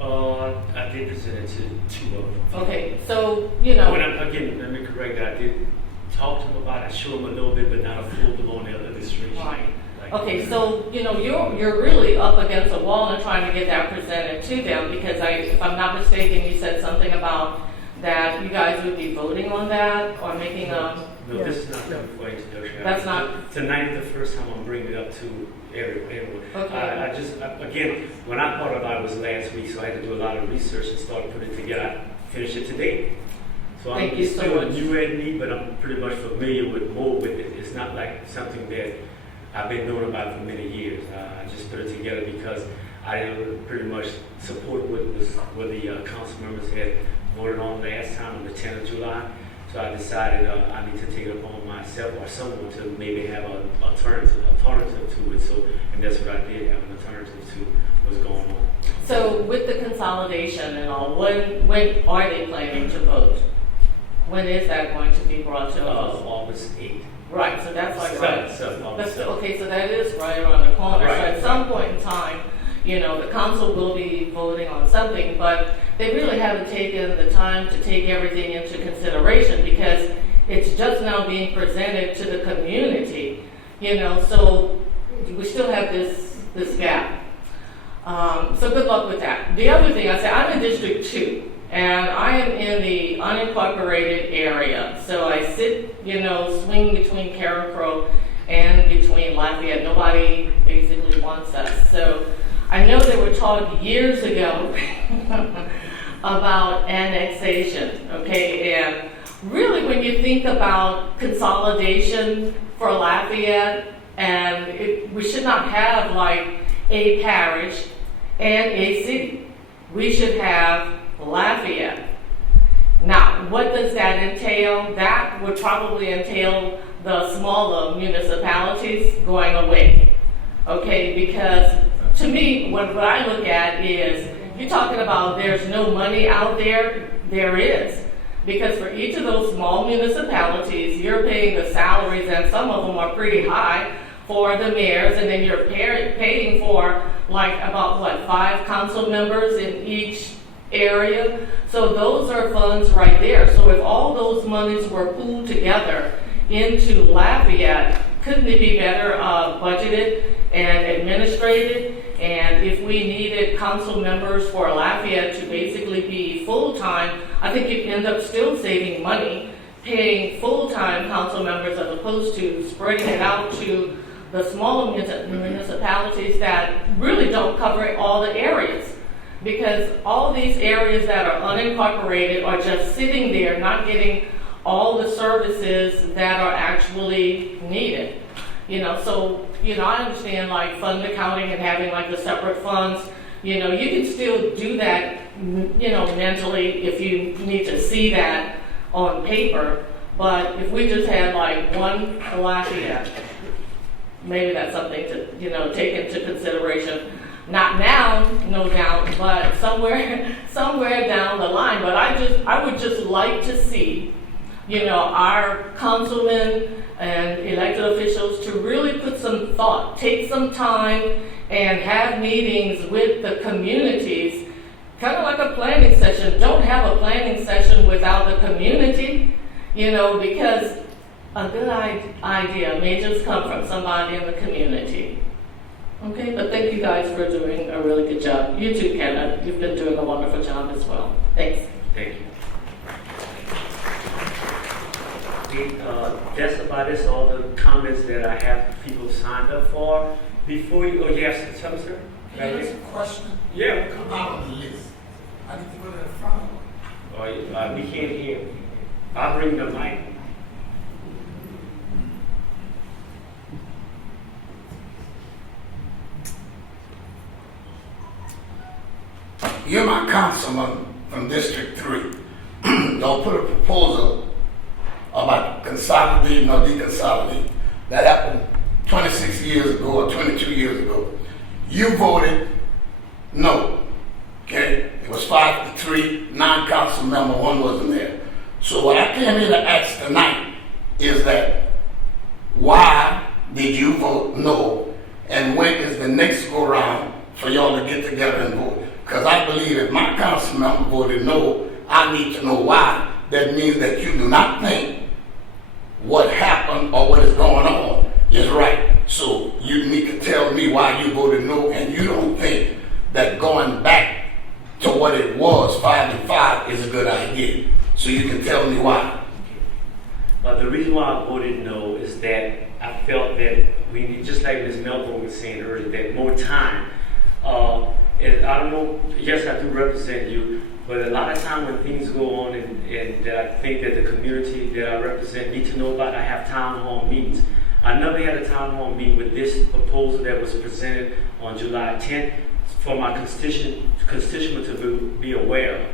I did present it to 2 of them. Okay, so, Again, let me correct that. I did talk to them about it, show them a little bit, but not a full-blown illustration. Right. Okay, so, you're really up against a wall and trying to get that presented to them because if I'm not mistaken, you said something about that you guys would be voting on that or making a... No, this is not for introduction. That's not... Tonight is the first time I'm bringing it up to everyone. Okay. Again, when I thought about it was last week, so I had to do a lot of research and start putting it together. I finished it today. So Thank you so much. It's still new at me, but I'm pretty much familiar with it. It's not like something that I've been knowing about for many years. I just put it together because I pretty much support what the council members had voted on last time on the 10th of July. So I decided I need to take it upon myself or someone to maybe have an alternative to it. So, and that's what I did, have an alternative to what's going on. So with the consolidation and all, when are they planning to vote? When is that going to be brought to us? August 8th. Right, so that's like Okay, so that is right around the corner. Right. So at some point in time, the council will be voting on something, but they really haven't taken the time to take everything into consideration because it's just now being presented to the community, so we still have this gap. So good luck with that. The other thing, I'm in District 2, and I am in the unincorporated area. So I sit, swing between Carriacrone and between Lafayette. Nobody basically wants us. So I know there were talk years ago about annexation, okay? And really when you think about consolidation for Lafayette, and we should not have like a parish and a city. We should have Lafayette. Now, what does that entail? That would probably entail the smaller municipalities going away, okay? Because to me, what I look at is, you're talking about there's no money out there. There is. Because for each of those small municipalities, you're paying the salaries, and some of them are pretty high, for the mayors, and then you're paying for like about 5 council members in each area. So those are funds right there. So if all those monies were pooled together into Lafayette, couldn't it be better budgeted and administrated? And if we needed council members for Lafayette to basically be full-time, I think you'd end up still saving money paying full-time council members as opposed to spreading it out to the smaller municipalities that really don't cover all the areas. Because all these areas that are unincorporated are just sitting there not getting all the services that are actually needed. So, I understand like fund accounting and having like the separate funds. You can still do that, mentally if you need to see that on paper. But if we just had like one Lafayette, maybe that's something to, take into consideration. Not now, no doubt, but somewhere down the line. But I would just like to see, our councilmen and elected officials to really put some thought, take some time and have meetings with the communities, kind of like a planning session. Don't have a planning session without the community, because a good idea may just come from somebody in the community. Okay, but thank you guys for doing a really good job. You too, Kenneth. You've been doing a wonderful job as well. Thanks. Thank you. That's about it. All the comments that I have people signed up for. Before you, yes, something, sir? Can I ask a question? Yeah. Come out on the list. I need to put it in front of them. We can't hear. I'll bring the mic. You're my councilman from District 3. Don't put a proposal about consolidating or deconsolidating. That happened 26 years ago or 22 years ago. You voted no. Okay? It was 5-3, 9 council member, 1 wasn't there. So what I came here to ask tonight is that why did you vote no? And when is the next go round for y'all to get together and vote? Because I believe if my council member voted no, I need to know why. That means that you do not think what happened or what is going on is right. So you need to tell me why you voted no, and you don't think that going back to what it was, 5-5, is a good idea. So you can tell me why. The reason why I voted no is that I felt that we need, just like Ms. Melville was saying earlier, that more time. And I don't know, yes, I do represent you, but a lot of time when things go on and that I think that the community that I represent need to know about, I have town hall meetings. I never had a town hall meeting with this proposal that was presented on July 10th for my constituent to be aware of.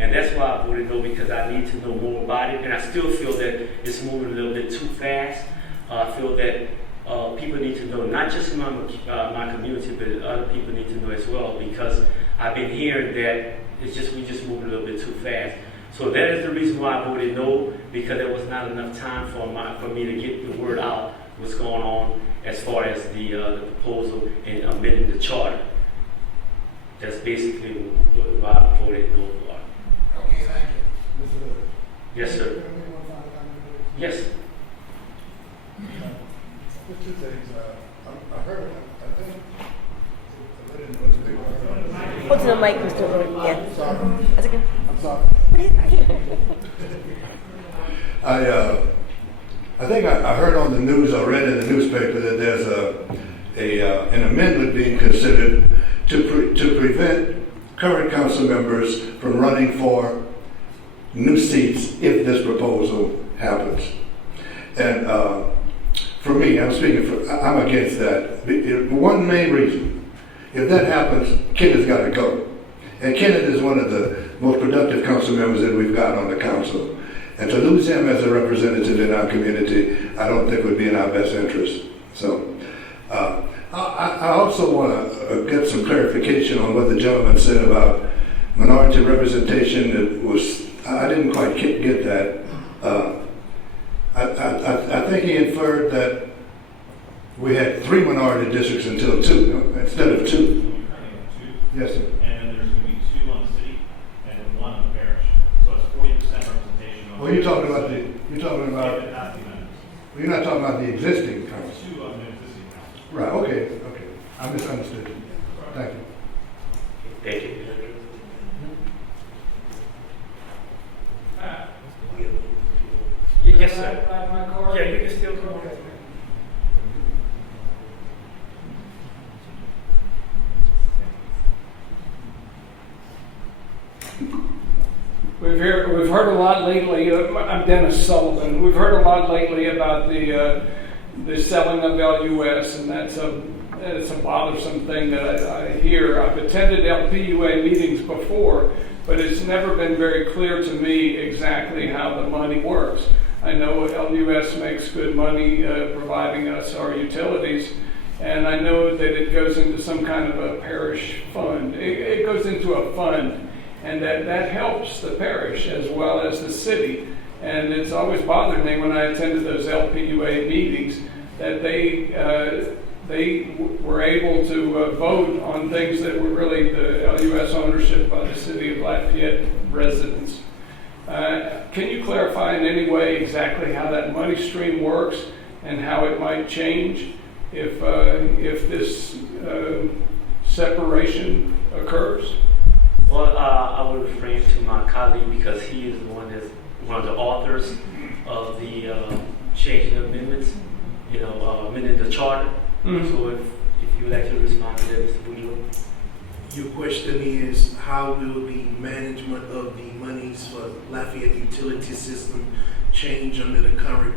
And that's why I voted no, because I need to know more about it. And I still feel that it's moving a little bit too fast. I feel that people need to know, not just my community, but other people need to know as well, because I've been hearing that we just moving a little bit too fast. So that is the reason why I voted no, because there was not enough time for me to get the word out what's going on as far as the proposal and amending the charter. That's basically why I voted no for. Okay, thank you. Yes, sir. Yes. Two things. I heard, I think. Go to the mic, Mr. Lord. Yeah. Sorry. That's okay. I'm sorry. I think I heard on the news, I read in the newspaper that there's an amendment being considered to prevent current council members from running for new seats if this proposal happens. And for me, I'm against that. One main reason, if that happens, Kenneth's got to go. And Kenneth is one of the most productive council members that we've got on the council. And to lose him as a representative in our community, I don't think would be in our best interest. So, I also want to get some clarification on what the gentleman said about minority representation. I didn't quite get that. I think he inferred that we had 3 minority districts instead of 2. Yes, sir. And then there's going to be 2 on the city and 1 on the parish. So it's 40% representation. Well, you're talking about you're not talking about the existing council. 2 on the existing council. Right. Okay. I misunderstood you. Thank you. Thank you. Yes, sir. My card? Yeah, you can still come. Okay. We've heard a lot lately. I'm Dennis Sullivan. We've heard a lot lately about the selling of LUS, and that's a bothersome thing that I hear. I've attended LPUA meetings before, but it's never been very clear to me exactly how the money works. I know LUS makes good money providing us our utilities, and I know that it goes into some kind of a parish fund. It goes into a fund, and that helps the parish as well as the city. And it's always bothered me when I attended those LPUA meetings that they were able to vote on things that were really the LUS ownership by the city of Lafayette residents. Can you clarify in any way exactly how that money stream works and how it might change if this separation occurs? Well, I will refrain to my colleague because he is one of the authors of the changing amendments, amending the charter. Mm-hmm. So if you would like to respond to that, Mr. Boudreaux. Your question is, how will the management of the monies for Lafayette utility system change under the current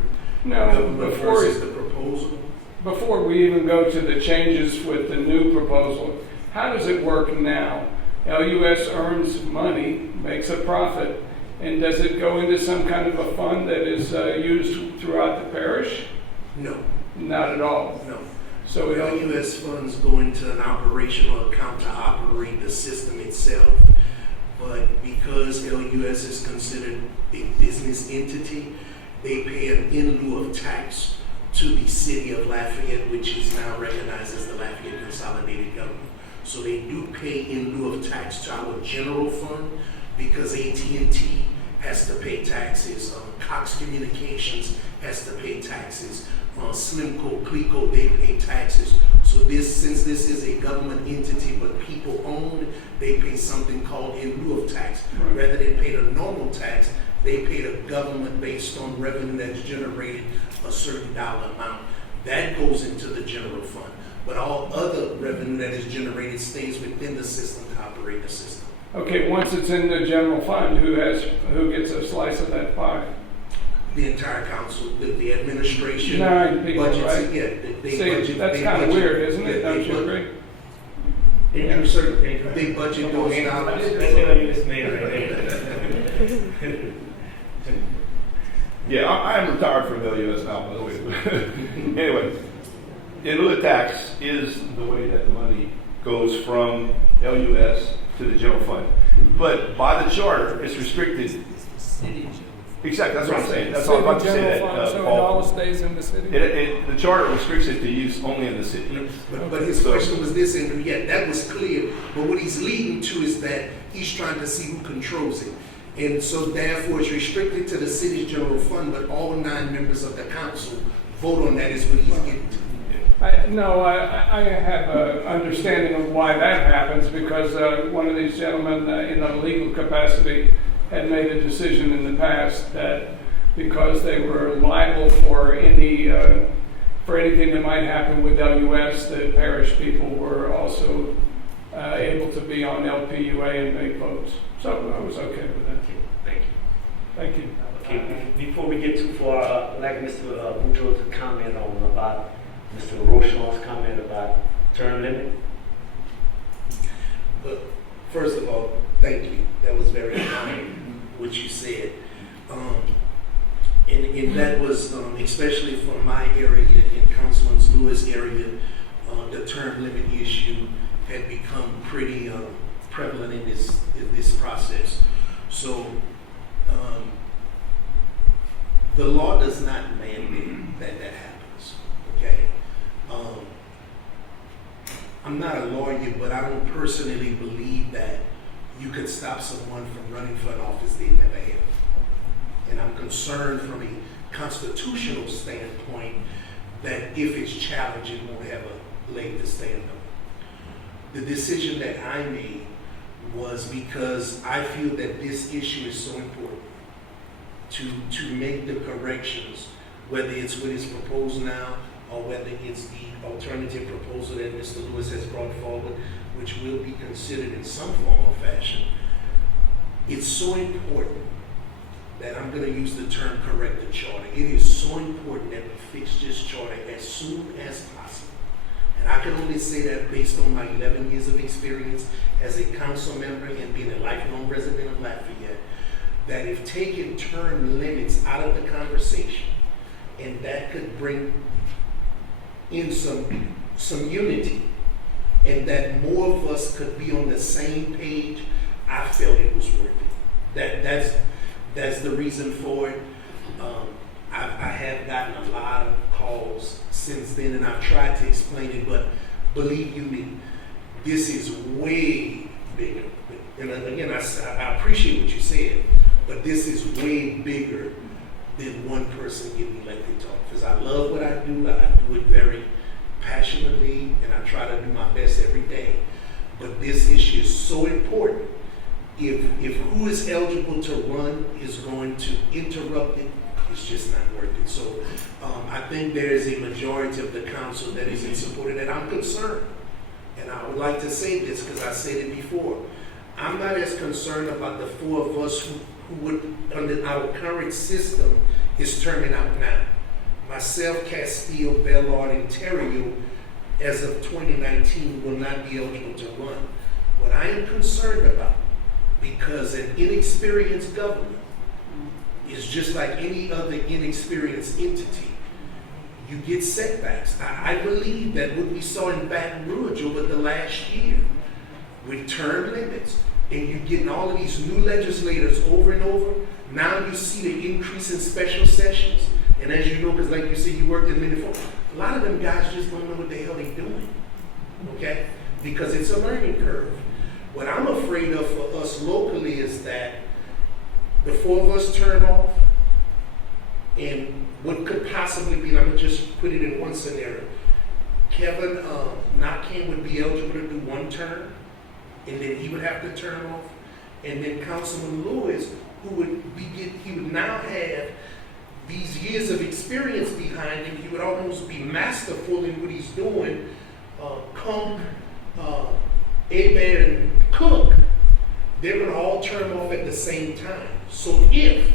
government versus the proposal? Before we even go to the changes with the new proposal, how does it work now? LUS earns money, makes a profit, and does it go into some kind of a fund that is used throughout the parish? No. Not at all? No. So LUS funds go into an operational account to operate the system itself, but because LUS is considered a business entity, they pay an in lieu of tax to the city of Lafayette, which is now recognized as the Lafayette Consolidated Government. So they do pay in lieu of tax to our general fund because AT&T has to pay taxes, Cox Communications has to pay taxes, Slimco, Clico, they pay taxes. So since this is a government entity but people owned, they pay something called in lieu of tax. Rather than pay the normal tax, they pay the government based on revenue that's generated a certain dollar amount. That goes into the general fund. But all other revenue that is generated stays within the system to operate the system. okay, once it's in the general fund, who gets a slice of that pie? The entire council, the administration, 9 people, budgets, right? yeah, they See, budget. that's they kind of budget- weird, isn't it? they Don't you budget- agree? They budget those dollars. That's mayor right there. Yeah, I am retired from LUS now, by the way. Anyway, in lieu of tax is the way that the money goes from LUS to the general fund. But by the charter, it's restricted. Exactly, that's what I'm saying. That's all I'm about to say. That, So it Paul. all stays in the city? The charter restricts it to use only in the city. But his question was this, and yeah, that was clear. But what he's leading to is that he's trying to see who controls it. And so therefore it's restricted to the city's general fund, but all 9 members of the council vote on that is what he's getting to. I have an understanding of why that happens because one of these gentlemen in a legal capacity had made a decision in the past that because they were liable for anything that might happen with LUS, the parish people were also able to be on LPUA and make votes. So I was okay with that. Thank you. Thank you. Okay, before we get too far, I'd like Mr. Boudreaux to comment on about Mr. Rochon's comment about term limit. But first of all, thank you. That was very kind what you said. And that was, especially for my area, in Councilman Lewis' area, the term limit issue had become pretty prevalent in this process. So the law does not mandate that happens, okay? I'm not a lawyer, but I don't personally believe that you could stop someone from running for an office they never held. And I'm concerned from a constitutional standpoint that if it's challenged, it won't have a leg to stand on. The decision that I made was because I feel that this issue is so important to make the corrections, whether it's what is proposed now or whether it's the alternative proposal that Mr. Lewis has brought forward, which will be considered in some form or fashion. It's so important that I'm going to use the term correct the charter. It is so important that we fix this charter as soon as possible. And I can only say that based on my 11 years of experience as a council member and being a lifelong resident of Lafayette, that if taking term limits out of the conversation, and that could bring in some unity, and that more of us could be on the same page, I felt it was worth it. That's the reason for it. I have gotten a lot of calls since then, and I've tried to explain it, but believe you me, this is way bigger. And again, I appreciate what you said, but this is way bigger than one person getting elected to office. I love what I do. I do it very passionately, and I try to do my best every day. But this issue is so important. If who is eligible to run is going to interrupt it, it's just not worth it. So I think there is a majority of the council that is in support of that. I'm concerned, and I would like to say this because I said it before. I'm not as concerned about the four of us who would, under our current system, is terming out now. Myself, Castile, Bellard, and Terrio, as of 2019, will not be eligible to run. What I am concerned about, because an inexperienced government is just like any other inexperienced entity, you get setbacks. I believe that what we saw in Baton Rouge over the last year, with term limits, and you getting all of these new legislators over and over, now you see the increase in special sessions. And as you know, because like you said, you worked in Minnesota, a lot of them guys just don't know what the hell they're doing, okay? Because it's a learning curve. What I'm afraid of for us locally is that the four of us turn off, and what could possibly be, I'm gonna just put it in one scenario. Kevin Notkin would be eligible to do one term, and then he would have to turn off. And then Councilman Lewis, he would now have these years of experience behind him. He would almost be masterful in what he's doing. Kunk, Hebert, and Cook, they're gonna all turn off at the same time. So if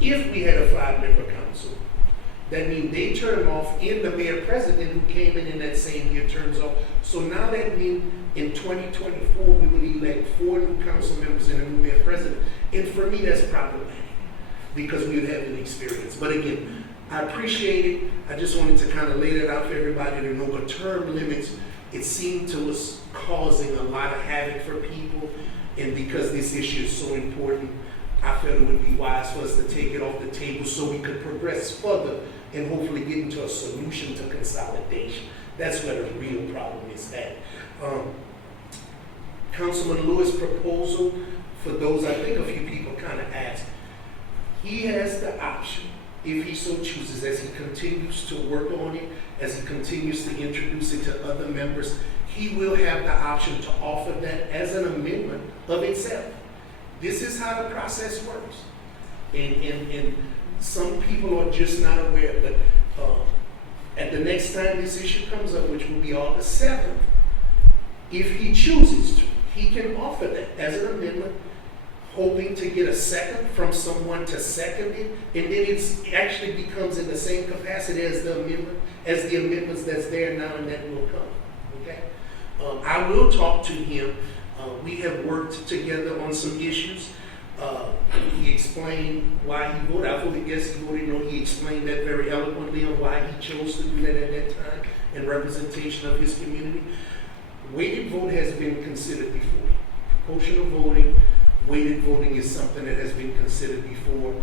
we had a 5-member council, that means they turn off, and the mayor president who came in that same year turns off. So now that means in 2024, we would elect 4 new council members and a new mayor president. And for me, that's problematic because we would have an experience. But again, I appreciate it. I just wanted to kind of lay that out for everybody to know. But term limits, it seemed to us causing a lot of havoc for people. And because this issue is so important, I felt it would be wise for us to take it off the table so we could progress further and hopefully get into a solution to consolidation. That's where the real problem is at. Councilman Lewis' proposal, for those, I think a few people kind of asked, he has the option, if he so chooses, as he continues to work on it, as he continues to introduce it to other members, he will have the option to offer that as an amendment of itself. This is how the process works. And some people are just not aware, but at the next time this issue comes up, which will be August 7th, if he chooses to, he can offer that as an amendment, hoping to get a second from someone to second it, and then it actually becomes in the same capacity as the amendments that's there now and that will come. Okay, I will talk to him. We have worked together on some issues. He explained why he voted. I fully guess he voted no. He explained that very eloquently on why he chose to do that at that time in representation of his community. Weighted vote has been considered before. Proportional voting, weighted voting is something that has been considered before.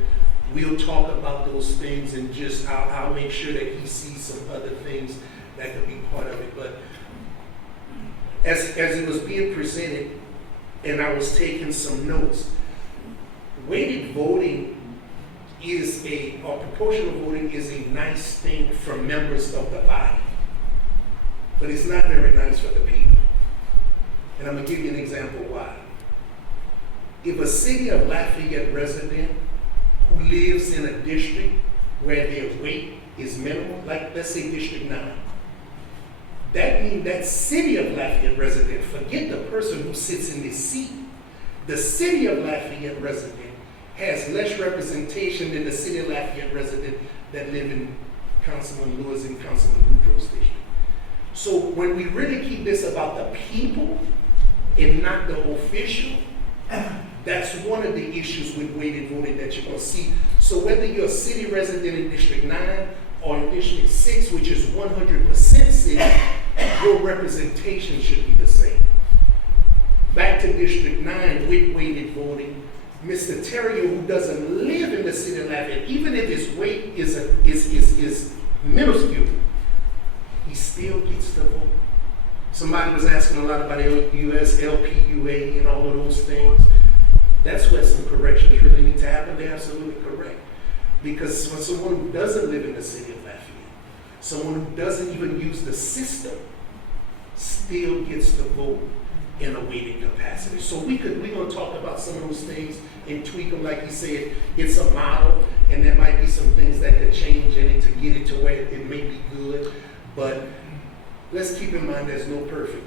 We'll talk about those things, and just I'll make sure that he sees some other things that could be part of it. But as it was being presented, and I was taking some notes, weighted voting or proportional voting is a nice thing for members of the body, but it's not very nice for the people. And I'm gonna give you an example why. If a city of Lafayette resident who lives in a district where their weight is minimal, like let's say District 9, that means that city of Lafayette resident, forget the person who sits in this seat, the city of Lafayette resident has less representation than the city of Lafayette resident that live in Councilman Lewis and Councilman Woodrow's district. So when we really keep this about the people and not the official, that's one of the issues with weighted voting that you're going to see. So whether you're a city resident in District 9 or in District 6, which is 100% city, your representation should be the same. Back to District 9 with weighted voting, Mr. Terrio, who doesn't live in the city of Lafayette, even if his weight is minuscule, he still gets the vote. Somebody was asking a lot about LUS, LPUA, and all of those things. That's where some corrections really need to happen. They're absolutely correct. Because for someone who doesn't live in the city of Lafayette, someone who doesn't even use the system, still gets to vote in a weighted capacity. So we're going to talk about some of those things and tweak them. Like he said, it's a model, and there might be some things that could change in it to get it to where it may be good. But let's keep in mind there's no perfect.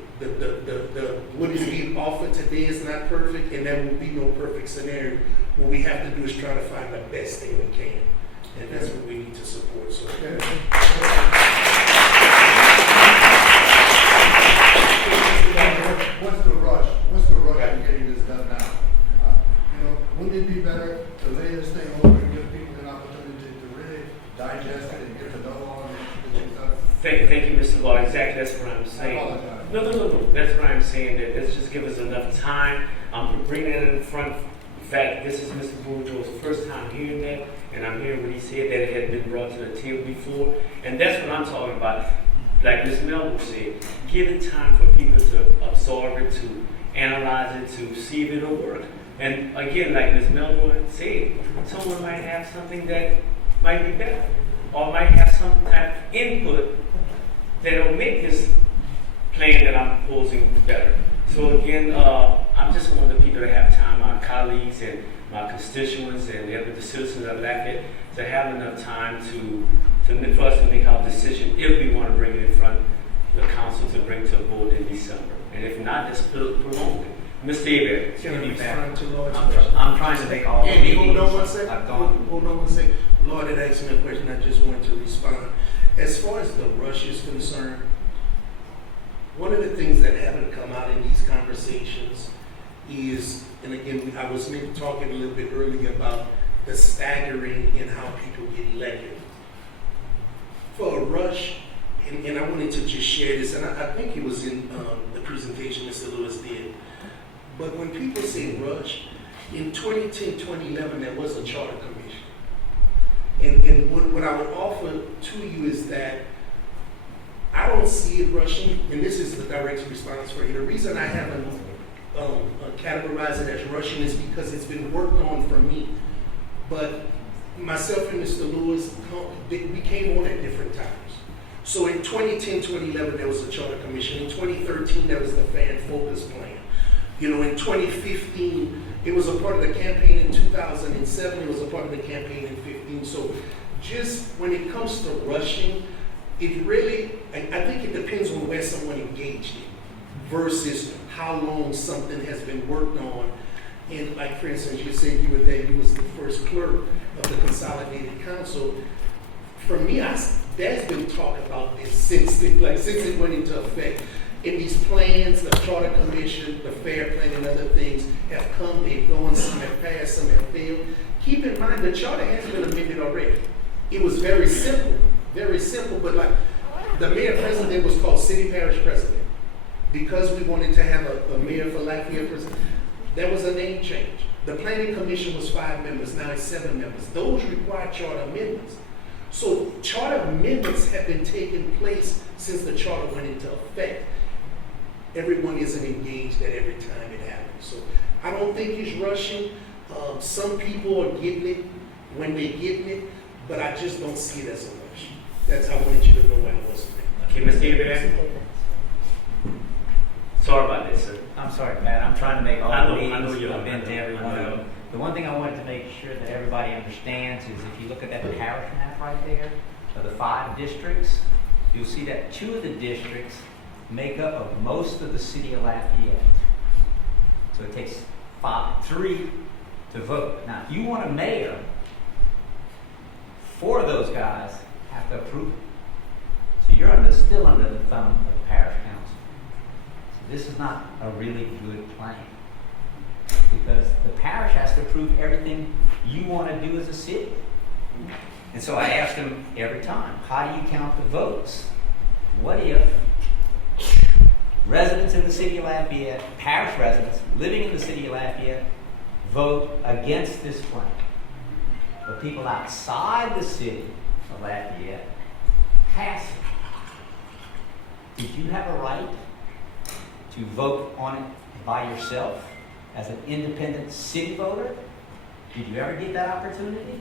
What is being offered today is not perfect, and there will be no perfect scenario. What we have to do is try to find the best thing we can, and that's what we need to support. So. What's the rush? What's the rush in getting this done now? Wouldn't it be better to lay this thing over and give people an opportunity to really digest it and get to know all of the things done? Thank you, Mr. Law. Exactly, that's what I'm saying. No. That's what I'm saying. That let's just give us enough time. I'm bringing it in front. In fact, this is Mr. Boudreaux's first time hearing that, and I'm hearing what he said that it had been brought to the table before, and that's what I'm talking about. Like Ms. Melville said, give it time for people to absorb it, to analyze it, to see if it'll work. And again, like Ms. Melville said, someone might have something that might be better, or might have some type of input that'll make this plan that I'm proposing better. So again, I'm just one of the people that have time, my colleagues and my constituents and the citizens of Lafayette, to have enough time for us to make our decision if we want to bring it in front of the council to bring to a vote in December. And if not, just prolong it. Mr. Abear, Can I respond to Lord's I'm trying to make all the meetings. Hold on one second. Lord had asked me a question. I just wanted to respond. As far as the rush is concerned, one of the things that haven't come out in these conversations is, and again, I was maybe talking a little bit earlier about the staggering in how people get elected. For a rush, and I wanted to just share this, and I think it was in the presentation Mr. Lewis did, but when people say rush, in 2010, 2011, there was a charter commission. And what I would offer to you is that I don't see it rushing, and this is the direct response for you. The reason I haven't categorized it as rushing is because it's been worked on for me. But myself and Mr. Lewis, we came on at different times. So in 2010, 2011, there was a charter commission. In 2013, there was the fan focus plan. In 2015, it was a part of the campaign. In 2007, it was a part of the campaign in 2015. So just when it comes to rushing, it really, I think it depends on where someone engaged in versus how long something has been worked on. And like, for instance, you said you were there, you was the first clerk of the Consolidated Council. For me, there's been talk about this since it went into effect. In these plans, the Charter Commission, the Fair Plan, and other things have come, they've gone, some have passed, some have failed. Keep in mind, the charter has been amended already. It was very simple, but like the mayor president was called city parish president. Because we wanted to have a mayor for Lafayette president, there was a name change. The planning commission was 5 members, now it's 7 members. Those require charter amendments. So charter amendments have been taking place since the charter went into effect. Everyone isn't engaged at every time it happens. So I don't think it's rushing. Some people are getting it when they're getting it, but I just don't see it as a rush. I wanted you to know where I was. Okay, Mr. David. Sorry about this, sir. I'm sorry, Pat. I'm trying to make all the meetings. I know you're I've been to every one of them. The one thing I wanted to make sure that everybody understands is if you look at that parish map right there, of the 5 districts, you'll see that 2 of the districts make up of most of the city of Lafayette. So it takes 3 to vote. Now, if you want a mayor, 4 of those guys have to approve it. So you're still under the thumb of the parish council. So this is not a really good plan, because the parish has to approve everything you want to do as a city. And so I ask them every time, how do you count the votes? What if residents in the city of Lafayette, parish residents living in the city of Lafayette, vote against this plan, but people outside the city of Lafayette pass it, did you have a right to vote on it by yourself as an independent city voter? Did you ever get that opportunity?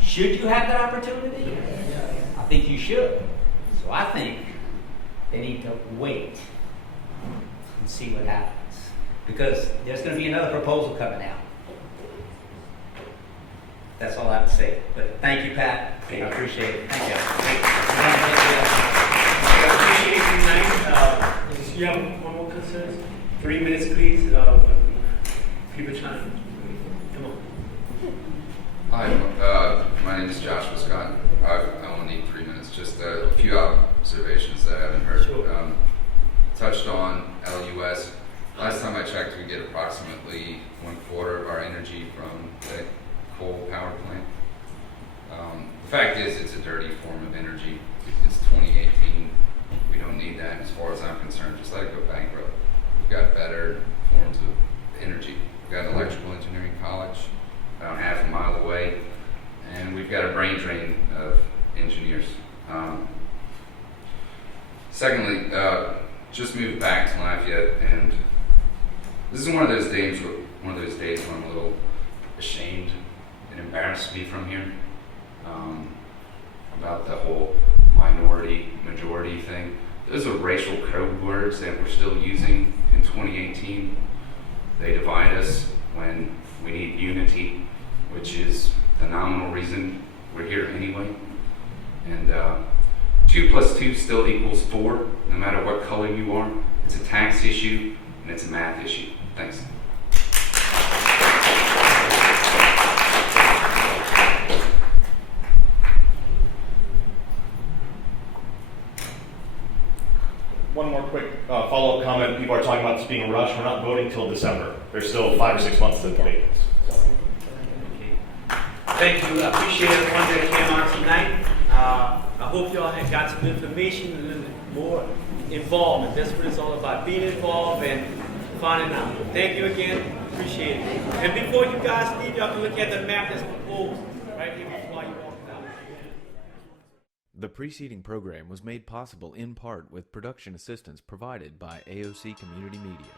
Should you have that opportunity? I think you should. So I think they need to wait and see what happens. Because there's going to be another proposal coming out. That's all I have to say. But thank you, Pat. I appreciate it. Thank you. I appreciate you, Knight. You have one more concern? 3 minutes, please. People trying. Come on. Hi, my name is Joshua Scott. I only need 3 minutes. Just a few observations that I haven't heard. Sure. Touched on LUS. Last time I checked, we get approximately 1/4 of our energy from the coal power plant. The fact is, it's a dirty form of energy. It's 2018. We don't need that as far as I'm concerned. Just let it go bankrupt. We've got better forms of energy. We've got electrical engineering college about half a mile away, and we've got a brain drain of engineers. Secondly, just moved back to Lafayette, and this is one of those days when I'm a little ashamed and embarrassed to be from here, about the whole minority majority thing. Those are racial code words that we're still using in 2018. They divide us when we need unity, which is the nominal reason we're here anyway. And 2 + 2 still equals 4, no matter what color you are. It's a tax issue and it's a math issue. Thanks. One more quick follow-up comment. People are talking about this being rushed. We're not voting till December. There's still 5 or 6 months to debate this. Thank you. I appreciate everyone that came out tonight. I hope y'all have got some information and a little more involved. And that's what it's all about, being involved and finding out. Thank you again. Appreciate it. And before you guys leave, y'all can look at the map that's proposed right here before you walk out. The preceding program was made possible in part with production assistance provided by AOC Community Media.